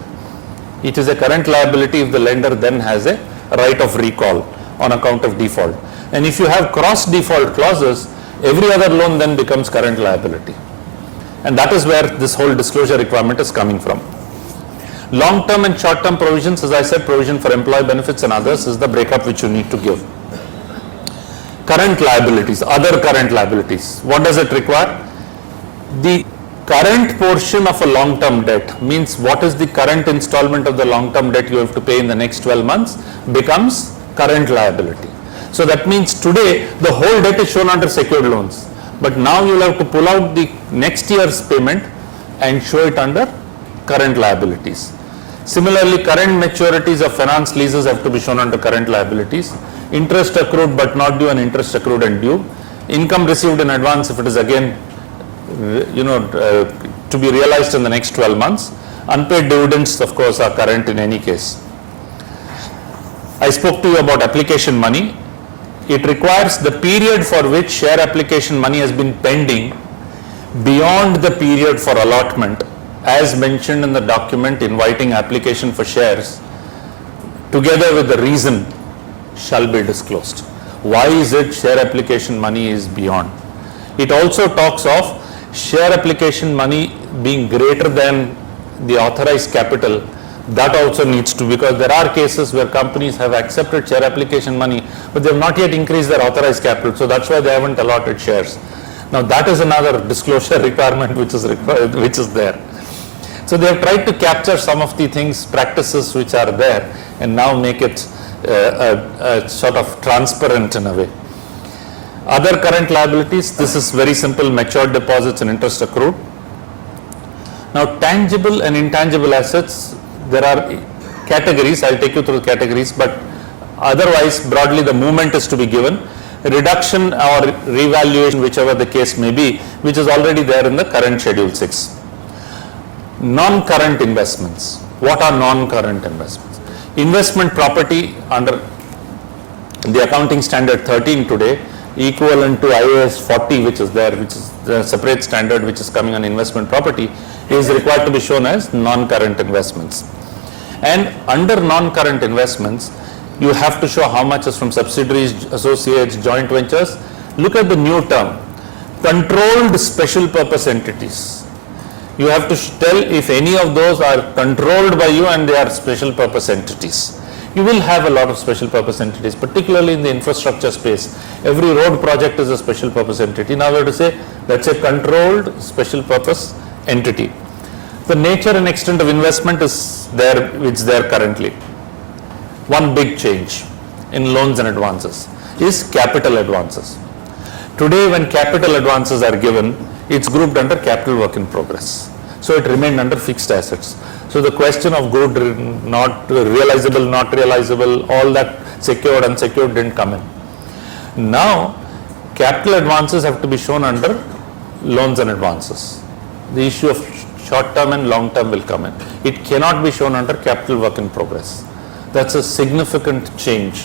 It is a current liability if the lender then has a right of recall on account of default. And if you have cross default clauses, every other loan then becomes current liability. And that is where this whole disclosure requirement is coming from. Long-term and short-term provisions, as I said, provision for employee benefits and others is the breakup which you need to give. Current liabilities, other current liabilities, what does it require? The current portion of a long-term debt means what is the current installment of the long-term debt you have to pay in the next 12 months becomes current liability. So that means today the whole debt is shown under secured loans, but now you will have to pull out the next year's payment and show it under current liabilities. Similarly, current maturities of finance leases have to be shown under current liabilities. Interest accrued but not due and interest accrued and due. Income received in advance if it is again to be realized in the next 12 months. Unpaid dividends of course are current in any case. I spoke to you about application money. It requires the period for which share application money has been pending beyond the period for allotment as mentioned in the document inviting application for shares together with the reason shall be disclosed. Why is it share application money is beyond? It also talks of share application money being greater than the authorized capital. That also needs to, because there are cases where companies have accepted share application money but they have not yet increased their authorized capital, so that's why they haven't allotted shares. Now that is another disclosure requirement which is there. So they have tried to capture some of the things, practices which are there and now make it sort of transparent in a way. Other current liabilities, this is very simple, matured deposits and interest accrued. Now tangible and intangible assets, there are categories, I'll take you through the categories, but otherwise broadly the movement is to be given. Reduction or revaluation, whichever the case may be, which is already there in the current Schedule 6. Non-current investments. What are non-current investments? Investment property under the accounting standard 13 today, equivalent to IAS 40 which is there, which is the separate standard which is coming on investment property, is required to be shown as non-current investments. And under non-current investments, you have to show how much is from subsidiaries, associates, joint ventures. Look at the new term, controlled special purpose entities. You have to tell if any of those are controlled by you and they are special purpose entities. You will have a lot of special purpose entities, particularly in the infrastructure space. Every road project is a special purpose entity. Now we have to say that's a controlled special purpose entity. The nature and extent of investment is there, which is there currently. One big change in loans and advances is capital advances. Today when capital advances are given, it's grouped under capital work in progress. So it remained under fixed assets. So the question of good, not realizable, not realizable, all that secured, unsecured didn't come in. Now capital advances have to be shown under loans and advances. The issue of short-term and long-term will come in. It cannot be shown under capital work in progress. That's a significant change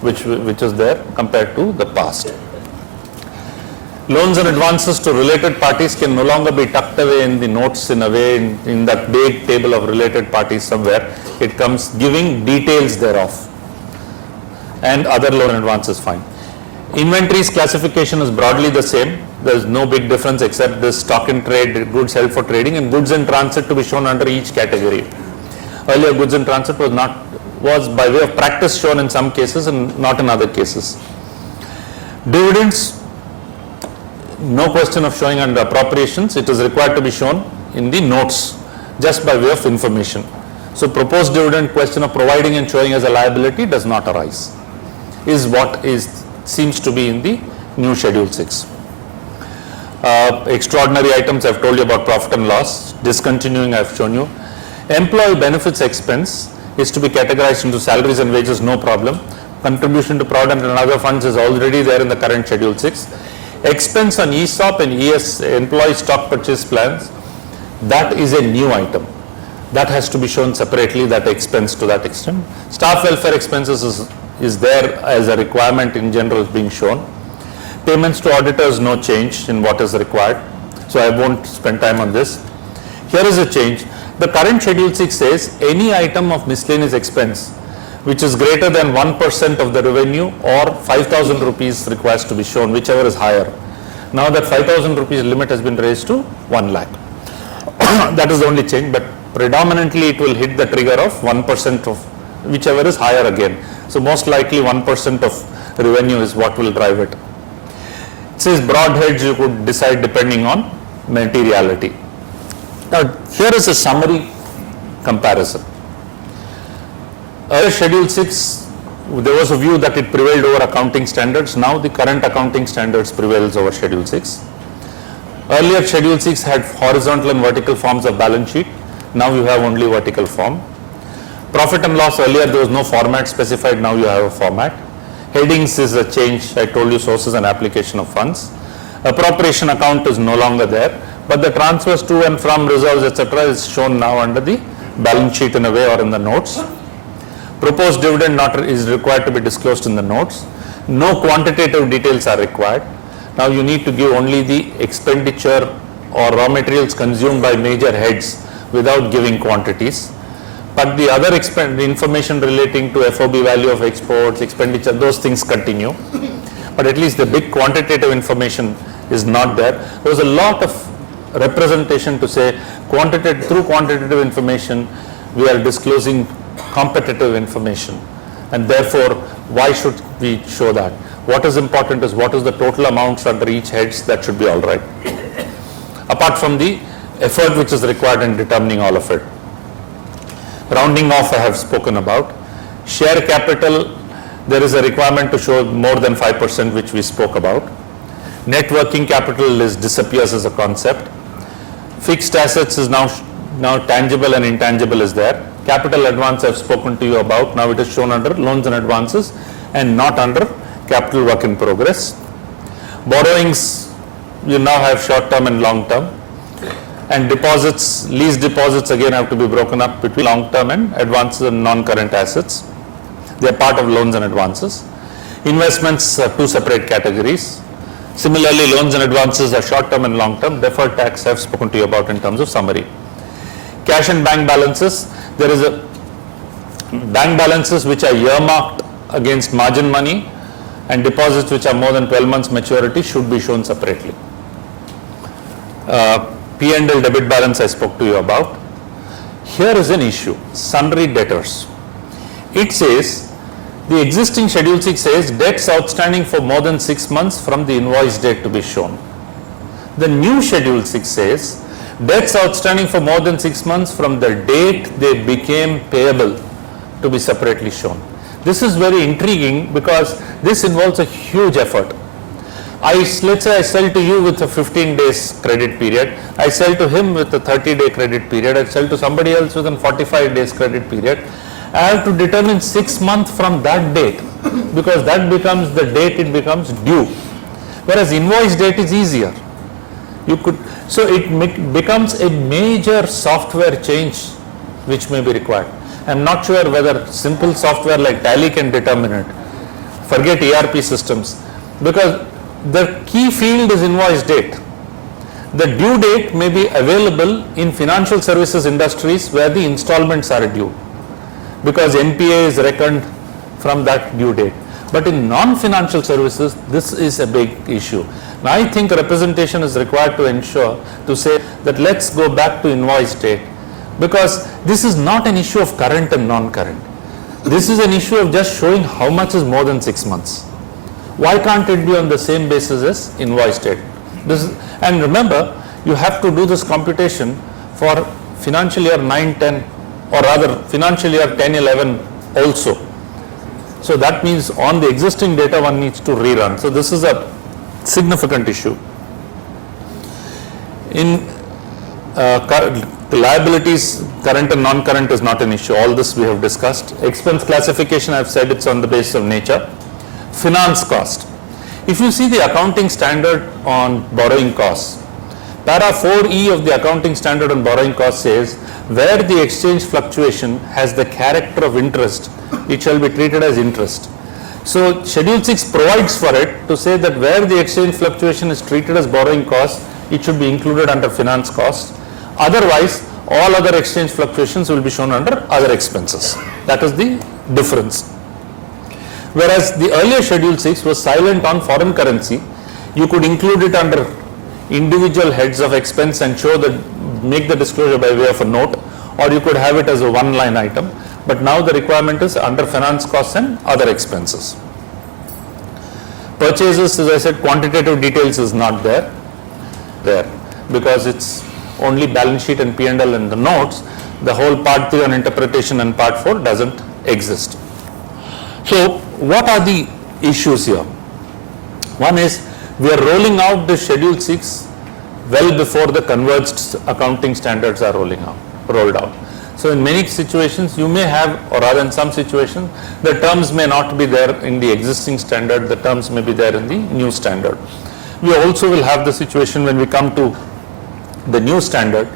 which is there compared to the past. Loans and advances to related parties can no longer be tucked away in the notes in a way in that big table of related parties somewhere. It comes giving details thereof. And other loan and advances fine. Inventories classification is broadly the same. There is no big difference except the stock in trade, goods held for trading, and goods in transit to be shown under each category. Earlier goods in transit was by way of practice shown in some cases and not in other cases. Dividends, no question of showing under appropriations. It is required to be shown in the notes just by way of information. So proposed dividend question of providing and showing as a liability does not arise, is what seems to be in the new Schedule 6. Extraordinary items, I've told you about profit and loss. Discontinuing, I've shown you. Employee benefits expense is to be categorized into salaries and wages, no problem. Contribution to provident and other funds is already there in the current Schedule 6. Expense on ESOP and employee stock purchase plans, that is a new item. That has to be shown separately, that expense to that extent. Staff welfare expenses is there as a requirement in general being shown. Payments to auditors, no change in what is required. So I won't spend time on this. Here is a change. The current Schedule 6 says any item of miscellaneous expense which is greater than 1% of the revenue or 5,000 rupees requires to be shown, whichever is higher. Now that 5,000 rupees limit has been raised to 1 lakh. That is the only change, but predominantly it will hit the trigger of 1% of whichever is higher again. So most likely 1% of revenue is what will drive it. It says broad heads you could decide depending on materiality. Now here is a summary comparison. Earlier Schedule 6, there was a view that it prevailed over accounting standards. Now the current accounting standards prevails over Schedule 6. Earlier Schedule 6 had horizontal and vertical forms of balance sheet. Now you have only vertical form. Profit and loss, earlier there was no format specified, now you have a format. Headings is a change, I told you, sources and application of funds. Appropriation account is no longer there, but the transfers to and from reserves, etc. is shown now under the balance sheet in a way or in the notes. Proposed dividend is required to be disclosed in the notes. No quantitative details are required. Now you need to give only the expenditure or raw materials consumed by major heads without giving quantities. But the other information relating to FOB value of exports, expenditure, those things continue. But at least the big quantitative information is not there. There was a lot of representation to say through quantitative information we are disclosing competitive information, and therefore why should we show that? What is important is what is the total amounts under each heads, that should be all right. Apart from the effort which is required in determining all of it. Rounding off I have spoken about. Share capital, there is a requirement to show more than 5%, which we spoke about. Net working capital disappears as a concept. Fixed assets is now tangible and intangible is there. Capital advance I've spoken to you about. Now it is shown under loans and advances and not under capital work in progress. Borrowings, you now have short term and long term. And deposits, lease deposits again have to be broken up between long term and advances and non-current assets. They are part of loans and advances. Investments are two separate categories. Similarly, loans and advances are short term and long term. Deferred tax I've spoken to you about in terms of summary. Cash and bank balances, there is a bank balances which are earmarked against margin money, and deposits which are more than 12 months maturity should be shown separately. P&L debit balance I spoke to you about. Here is an issue, sundry debtors. It says, the existing Schedule 6 says debts outstanding for more than 6 months from the invoice date to be shown. The new Schedule 6 says debts outstanding for more than 6 months from the date they became payable to be separately shown. This is very intriguing because this involves a huge effort. Let's say I sell to you with a 15 days credit period, I sell to him with a 30-day credit period, I sell to somebody else with a 45 days credit period. I have to determine 6 months from that date because that becomes the date it becomes due. Whereas invoice date is easier. So it becomes a major software change which may be required. I'm not sure whether simple software like Tally can determine it. Forget ERP systems, because the key field is invoice date. The due date may be available in financial services industries where the installments are due, because NPA is reckoned from that due date. But in non-financial services, this is a big issue. Now, I think representation is required to say that let's go back to invoice date, because this is not an issue of current and non-current. This is an issue of just showing how much is more than 6 months. Why can't it be on the same basis as invoice date? And remember, you have to do this computation for financial year 9-10, or rather financial year 10-11 also. So that means on the existing data one needs to rerun. So this is a significant issue. In liabilities, current and non-current is not an issue. All this we have discussed. Expense classification, I have said it's on the basis of nature. Finance cost. If you see the accounting standard on borrowing costs, para 4E of the accounting standard on borrowing costs says, where the exchange fluctuation has the character of interest, it shall be treated as interest. So Schedule 6 provides for it to say that where the exchange fluctuation is treated as borrowing costs, it should be included under finance costs. Otherwise, all other exchange fluctuations will be shown under other expenses. That is the difference. Whereas the earlier Schedule 6 was silent on foreign currency, you could include it under individual heads of expense and show that, make the disclosure by way of a note, or you could have it as a one-line item. But now the requirement is under finance costs and other expenses. Purchases, as I said, quantitative details is not there because it's only balance sheet and P&L in the notes. The whole part 3 on interpretation and part 4 doesn't exist. So what are the issues here? One is we are rolling out the Schedule 6 well before the converged accounting standards are rolled out. So in many situations you may have, or rather in some situations, the terms may not be there in the existing standard, the terms may be there in the new standard. We also will have the situation when we come to the new standard,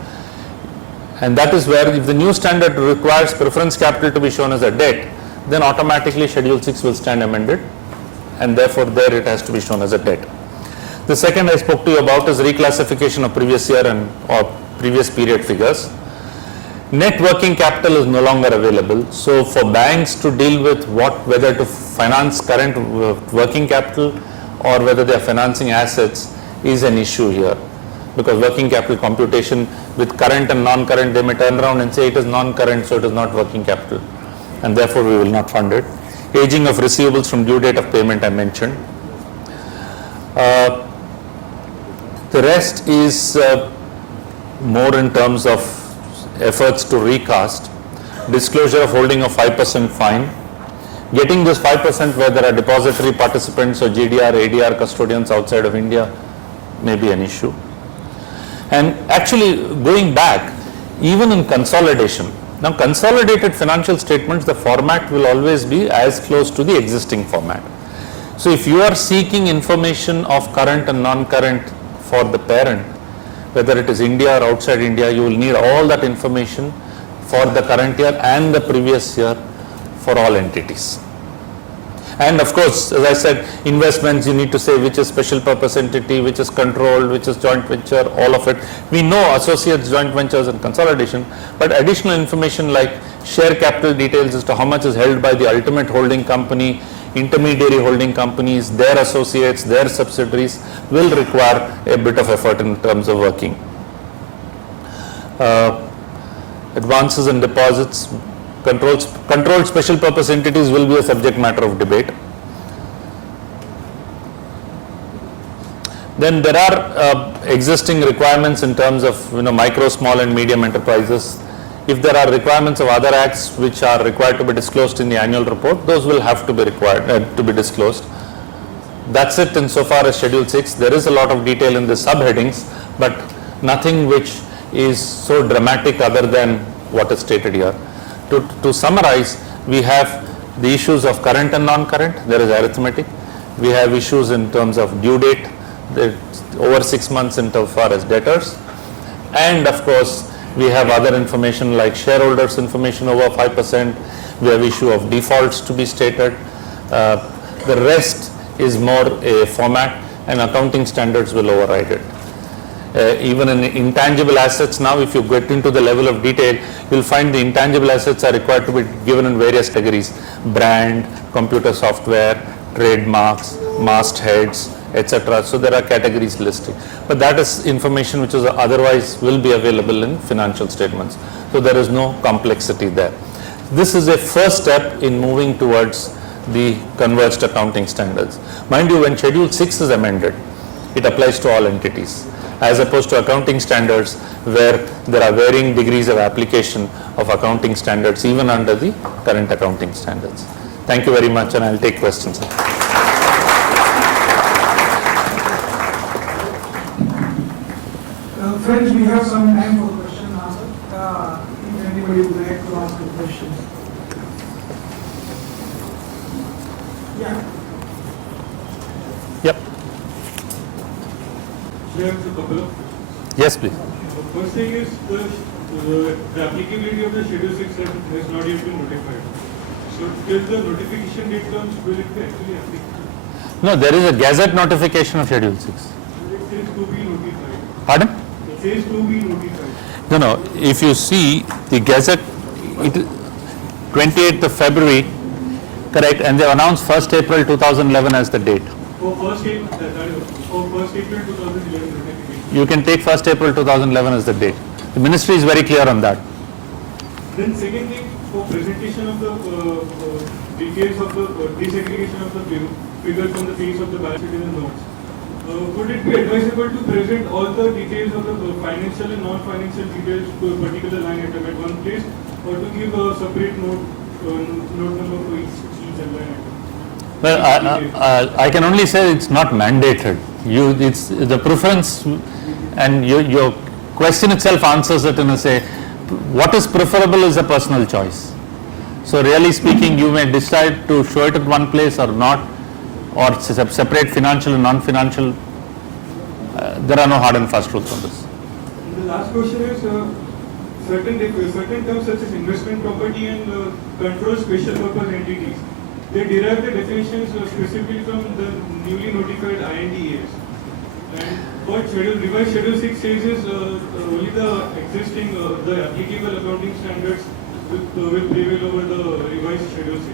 and that is where if the new standard requires preference capital to be shown as a debt, then automatically Schedule 6 will stand amended, and therefore there it has to be shown as a debt. The second I spoke to you about is reclassification of previous year and or previous period figures. Net working capital is no longer available, so for banks to deal with whether to finance current working capital or whether they are financing assets is an issue here, because working capital computation with current and non-current, they may turn around and say it is non-current, so it is not working capital, and therefore we will not fund it. Aging of receivables from due date of payment I mentioned. The rest is more in terms of efforts to recast, disclosure of holding of 5% fine, getting this 5% where there are depository participants or GDR, ADR custodians outside of India may be an issue. And actually going back, even in consolidation, now consolidated financial statements, the format will always be as close to the existing format. So if you are seeking information of current and non-current for the parent, whether it is India or outside India, you will need all that information for the current year and the previous year for all entities. And of course, as I said, investments, you need to say which is special purpose entity, which is controlled, which is joint venture, all of it. We know associates, joint ventures and consolidation, but additional information like share capital details as to how much is held by the ultimate holding company, intermediary holding companies, their associates, their subsidiaries will require a bit of effort in terms of working. Advances and deposits, controlled special purpose entities will be a subject matter of debate. Then there are existing requirements in terms of micro, small and medium enterprises. If there are requirements of other acts which are required to be disclosed in the annual report, those will have to be required to be disclosed. That's it insofar as Schedule 6. There is a lot of detail in the subheadings, but nothing which is so dramatic other than what is stated here. To summarize, we have the issues of current and non-current. There is arithmetic. We have issues in terms of due date, over 6 months insofar as debtors, and of course we have other information like shareholders information over 5%. We have issue of defaults to be stated. The rest is more a format, and accounting standards will override it. Even in intangible assets now, if you get into the level of detail, you'll find the intangible assets are required to be given in various categories: brand, computer software, trademarks, mastheads, etc. So there are categories listed, but that is information which is otherwise will be available in financial statements. So there is no complexity there. This is a first step in moving towards the converged accounting standards. Mind you, when Schedule 6 is amended, it applies to all entities. as opposed to accounting standards where there are varying degrees of application of accounting standards even under the current accounting standards. Thank you very much, and I'll take questions. Friends, we have some time for question and answer. If anybody would like to ask a question. Yeah. Yep. So I have a couple of. Yes, please. First thing is the applicability of the Schedule 6 has not yet been notified. So till the notification date comes, will it be actually applicable? No, there is a gazette notification of Schedule 6. It says to be notified. Pardon? It says to be notified. No, if you see the gazette, it 28th of February, correct, and they announced 1st April 2011 as the date. For first April 2011 notification. You can take 1st April 2011 as the date. The ministry is very clear on that. Then second thing, for presentation of the details of the desegregation of the figures from the face of the balance sheet in the notes. Would it be advisable to present all the details of the financial and non-financial details to a particular line item at one place, or to give a separate note number for each line item? Well, I can only say it's not mandated. It's the preference, and your question itself answers it in a say, what is preferable is a personal choice. So really speaking, you may decide to show it at one place or not, or separate financial and non-financial. There are no hard and fast rules on this. The last question is, certain terms such as investment property and control special purpose entities, they derive the definitions specifically from the newly notified INDAs. And what revised Schedule 6 says is only the existing, the applicable accounting standards will prevail over the revised Schedule 6.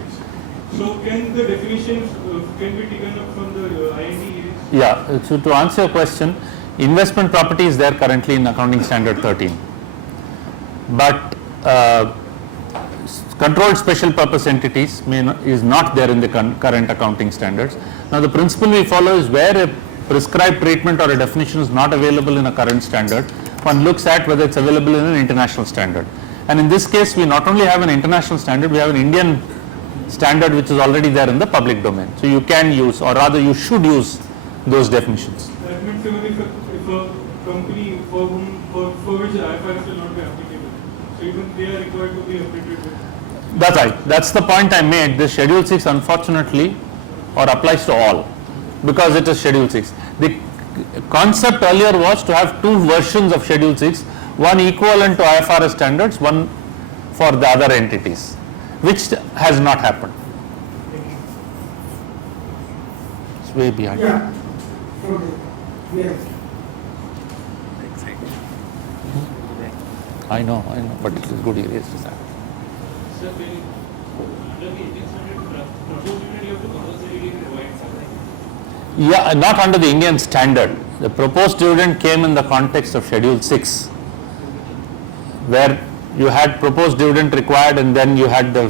So can the definitions can be taken up from the INDAs? Yeah, so to answer your question, investment property is there currently in accounting standard 13. But controlled special purpose entities is not there in the current accounting standards. Now the principle we follow is where a prescribed treatment or a definition is not available in a current standard, one looks at whether it's available in an international standard. And in this case, we not only have an international standard, we have an Indian standard which is already there in the public domain. So you can use, or rather you should use, those definitions. That means even if a company for which IFRS will not be applicable, so even they are required to be updated with. That's right. That's the point I made. The Schedule 6 unfortunately or applies to all because it is Schedule 6. The concept earlier was to have two versions of Schedule 6, one equivalent to IFRS standards, one for the other entities, which has not happened. It's way behind. Yeah. Okay. Yes. I know, but it is good you raised that. Sir, under the Indian standard, proposed unit you have to compulsorily provide something. Yeah, not under the Indian standard. The proposed dividend came in the context of Schedule 6, where you had proposed dividend required and then you had the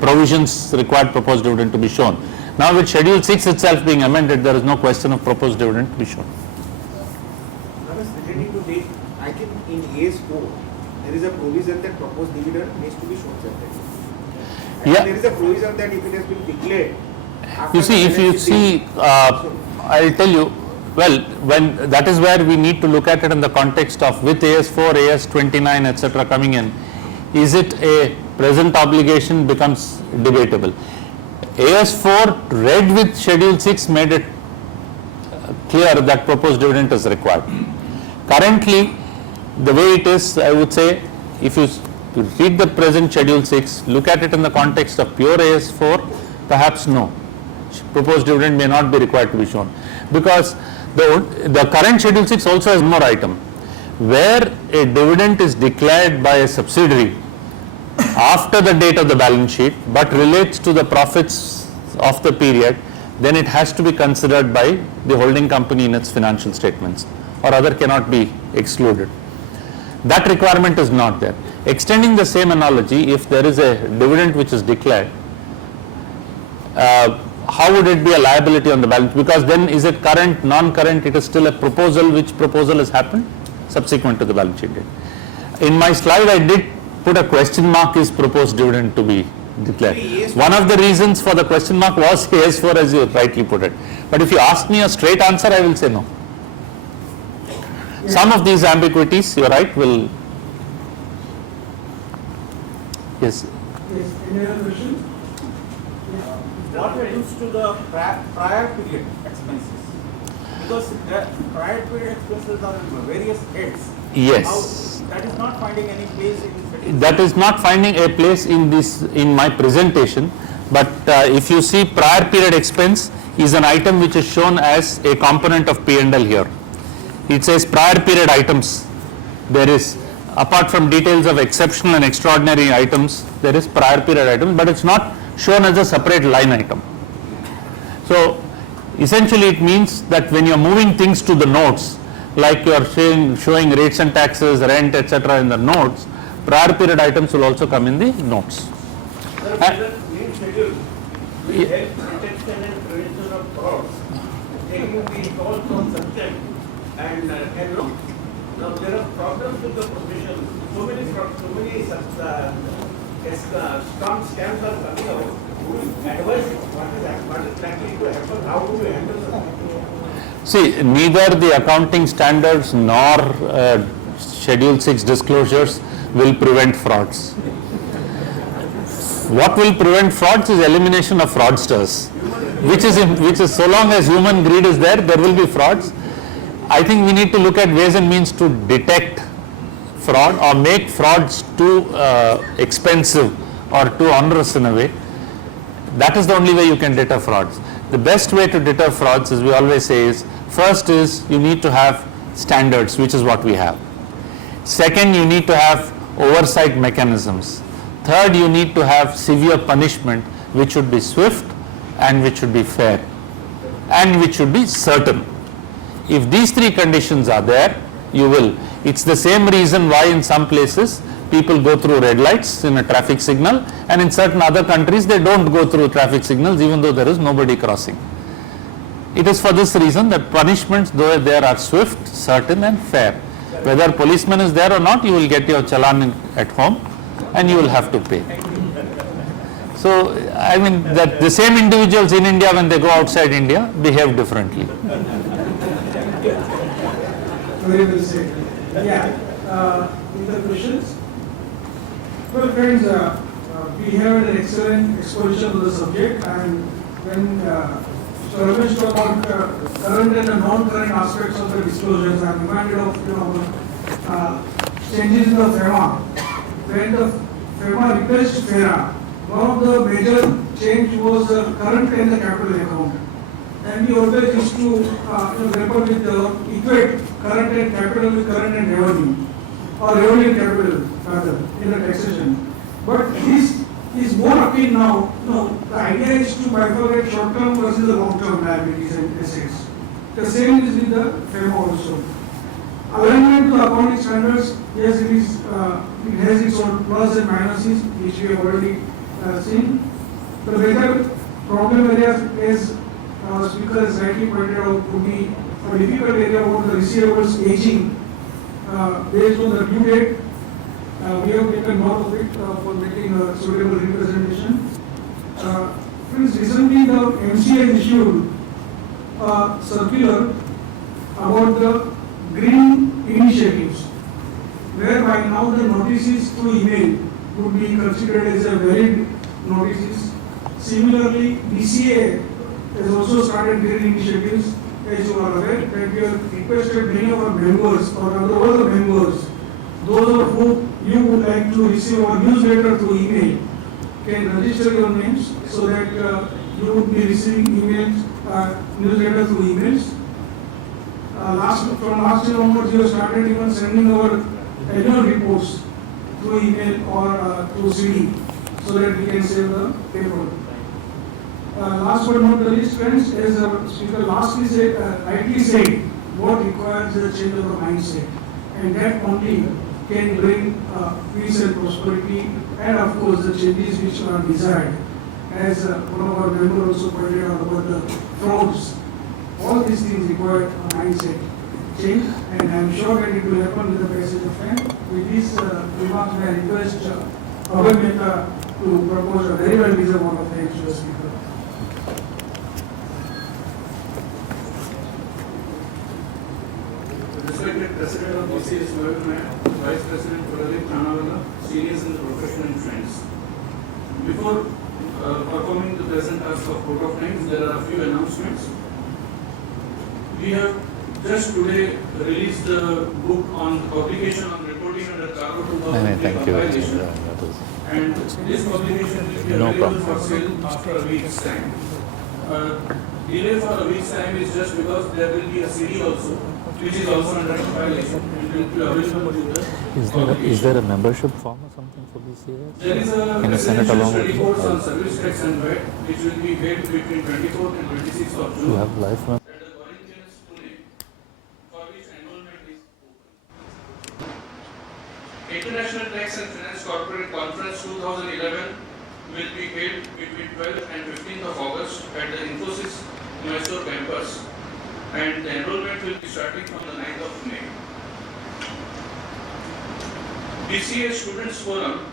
provisions required proposed dividend to be shown. Now with Schedule 6 itself being amended, there is no question of proposed dividend to be shown. Relating to the, I think in AS4, there is a provision that proposed dividend needs to be shown separately. And Yeah. there is a provision that if it has been declared. after You see, the if you balance sheet see, date, I'll tell you, well, when that is where we need to look at it in the context of with AS4, AS29, etc. coming in, is it a present obligation becomes debatable. AS4 read with Schedule 6 made it clear that proposed dividend is required. Currently, the way it is, I would say, if you read the present Schedule 6, look at it in the context of pure AS4, perhaps no. Proposed dividend may not be required to be shown. Because the current Schedule 6 also has one more item. Where a dividend is declared by a subsidiary after the date of the balance sheet, but relates to the profits of the period, then it has to be considered by the holding company in its financial statements, or other cannot be excluded. That requirement is not there. Extending the same analogy, if there is a dividend which is declared, how would it be a liability on the balance? Because then is it current, non-current? It is still a proposal. Which proposal has happened subsequent to the balance sheet date? In my slide, I did put a question mark, is proposed dividend to be declared. One of the reasons for the question mark was AS4, as you rightly put it. But if you ask me a straight answer, I will say no. Some of these ambiguities, you are right, will. Yes. Yes, any other question? What happens to the prior period expenses? Because the prior period expenses are in various heads. Yes. That is not finding any place in. That is not finding a place in this, in my presentation, but if you see, prior period expense is an item which is shown as a component of P&L here. It says prior period items. There is, apart from details of exceptional and extraordinary items, there is prior period items, but it's not shown as a separate line item. So essentially it means that when you're moving things to the notes, like you're showing rates and taxes, rent, etc. in the notes, prior period items will also come in the notes. Sir, main schedule will help detection and prevention of fraud, taking the toll from subject and wrong. Now there are problems with the profession. So many such scams are coming out. Who will advise what is likely to happen? How do we handle them? See, neither the accounting standards nor Schedule 6 disclosures will prevent frauds. What will prevent frauds is elimination of fraudsters, which is so long as human greed is there, there will be frauds. I think we need to look at ways and means to detect fraud or make frauds too expensive or too onerous in a way. That is the only way you can deter frauds. The best way to deter frauds, as we always say, is first is you need to have standards, which is what we have. Second, you need to have oversight mechanisms. Third, you need to have severe punishment, which should be swift and which should be fair and which should be certain. If these three conditions are there, you will. It's the same reason why in some places people go through red lights in a traffic signal, and in certain other countries they don't go through traffic signals even though there is nobody crossing. It is for this reason that punishments, though there, are swift, certain and fair. Whether policeman is there or not, you will get your challan at home and you will have to pay. So, I mean that the same individuals in India, when they go outside India, behave differently. Very well said. Yeah, any other questions? Well, friends, we have an excellent exposition to the subject, and when Mr. Ramesh talked about current and non-current aspects of the disclosures, I am reminded of changes in the FEMA. When the FEMA replaced FERA, one of the major change was the current and the capital account. And we always used to refer with equate current and capital with current and revenue, or revenue and capital rather, in the taxation. But this is more appeal now. The idea is to bifurcate short-term versus the long-term liabilities and assets. The same is with the FEMA also. Alignment to accounting standards, yes, it has its own plus and minuses, which we have already seen. The major problem area, as our speaker has rightly pointed out, to be a difficult area about the receivables aging based on the due date. We have taken note of it for making a suitable representation. Recently, the MCA issued a circular about the green initiatives, whereby now the notices through email would be considered as a valid notices. Similarly, DCA has also started green initiatives, as you are aware, that we have requested many of our members, or all the members, those of whom you would like to receive our newsletter through email, can register your names so that you would be receiving emails, newsletter through emails. From last year onwards, you have started even sending our annual reports through email or through CD, so that we can save the paper. Last but not the least, friends, as our speaker rightly said, what requires a change of the mindset, and that only can bring peace and prosperity, and of course the changes which are desired. as one of our members also pointed out about the frauds. All these things require a mindset change, and I am sure that it will happen with the passage of time. With these remarks, may I request Abhay Mehta to propose a very well deserved one of thanks to the speaker. Respected President of BCS Vice President Pradeep Chanawala, seniors in the profession and friends. Before performing the present task of Court of Times, there are a few announcements. We have just today released the book on publication on reporting under Cargo 2003 Thank you. compilation. That was- And this publication will be No available problem. for sale after a week's time. Delay for a week's time is just because there will be a CD also, which is also under compilation and will be available to the Is publication. there a membership form or something for BCS? There is a Can you send it residential along study with course me? on service tax and VAT, which will be held between 24th and 26th of You June have life map? at the Corinthians, Pune, for which enrollment is open. International Tax and Finance Corporate Conference 2011 will be held between 12th and 15th of August at the Infosys Mysore campus, and the enrollment will be starting from the 9th of May. BCA Students Forum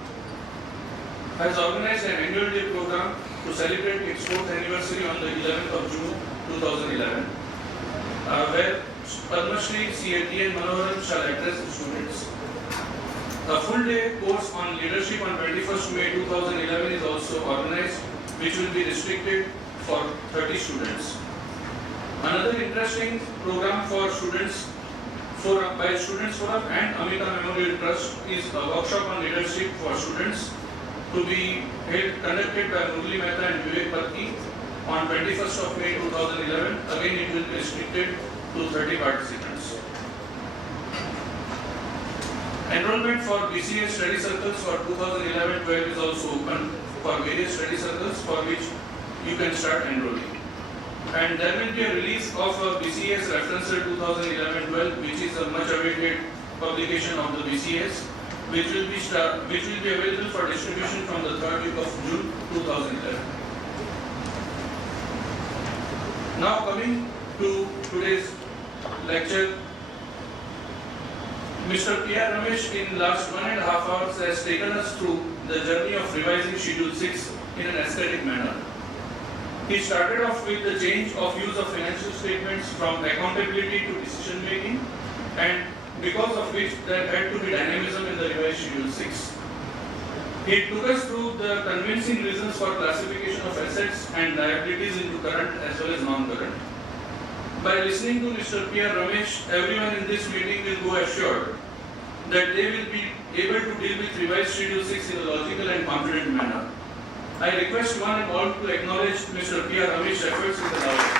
has organized an annual day program to celebrate its 4th anniversary on the 11th of June 2011, where Padma Shri C.A.T.N. Manoharan shall address the students. A full day course on leadership on 21st May 2011 is also organized, which will be restricted for 30 students. Another interesting program for students by Students Forum and Amita Memorial Trust is a workshop on leadership for students to be conducted by Murli Mehta and Vivek Patki on 21st of May 2011. Again, it will be restricted to 30 participants. Enrollment for BCA study circles for 2011-12 is also open for various study circles for which you can start enrolling. And there will be a release of a BCS Referencer 2011-12, which is a much awaited publication of the BCS, which will be available for distribution from the 3rd week of June 2011. Now coming to today's lecture, Mr. P.R. Ramesh in last 1.5 hours has taken us through the journey of revising Schedule 6 in an aesthetic manner. He started off with the change of use of financial statements from accountability to decision making, and because of which there had to be dynamism in the revised Schedule 6. He took us through the convincing reasons for classification of assets and liabilities into current as well as non-current. By listening to Mr. P.R. Ramesh, everyone in this meeting will go assured that they will be able to deal with revised Schedule 6 in a logical and confident manner. I request one and all to acknowledge Mr. P.R. Ramesh's efforts in the last.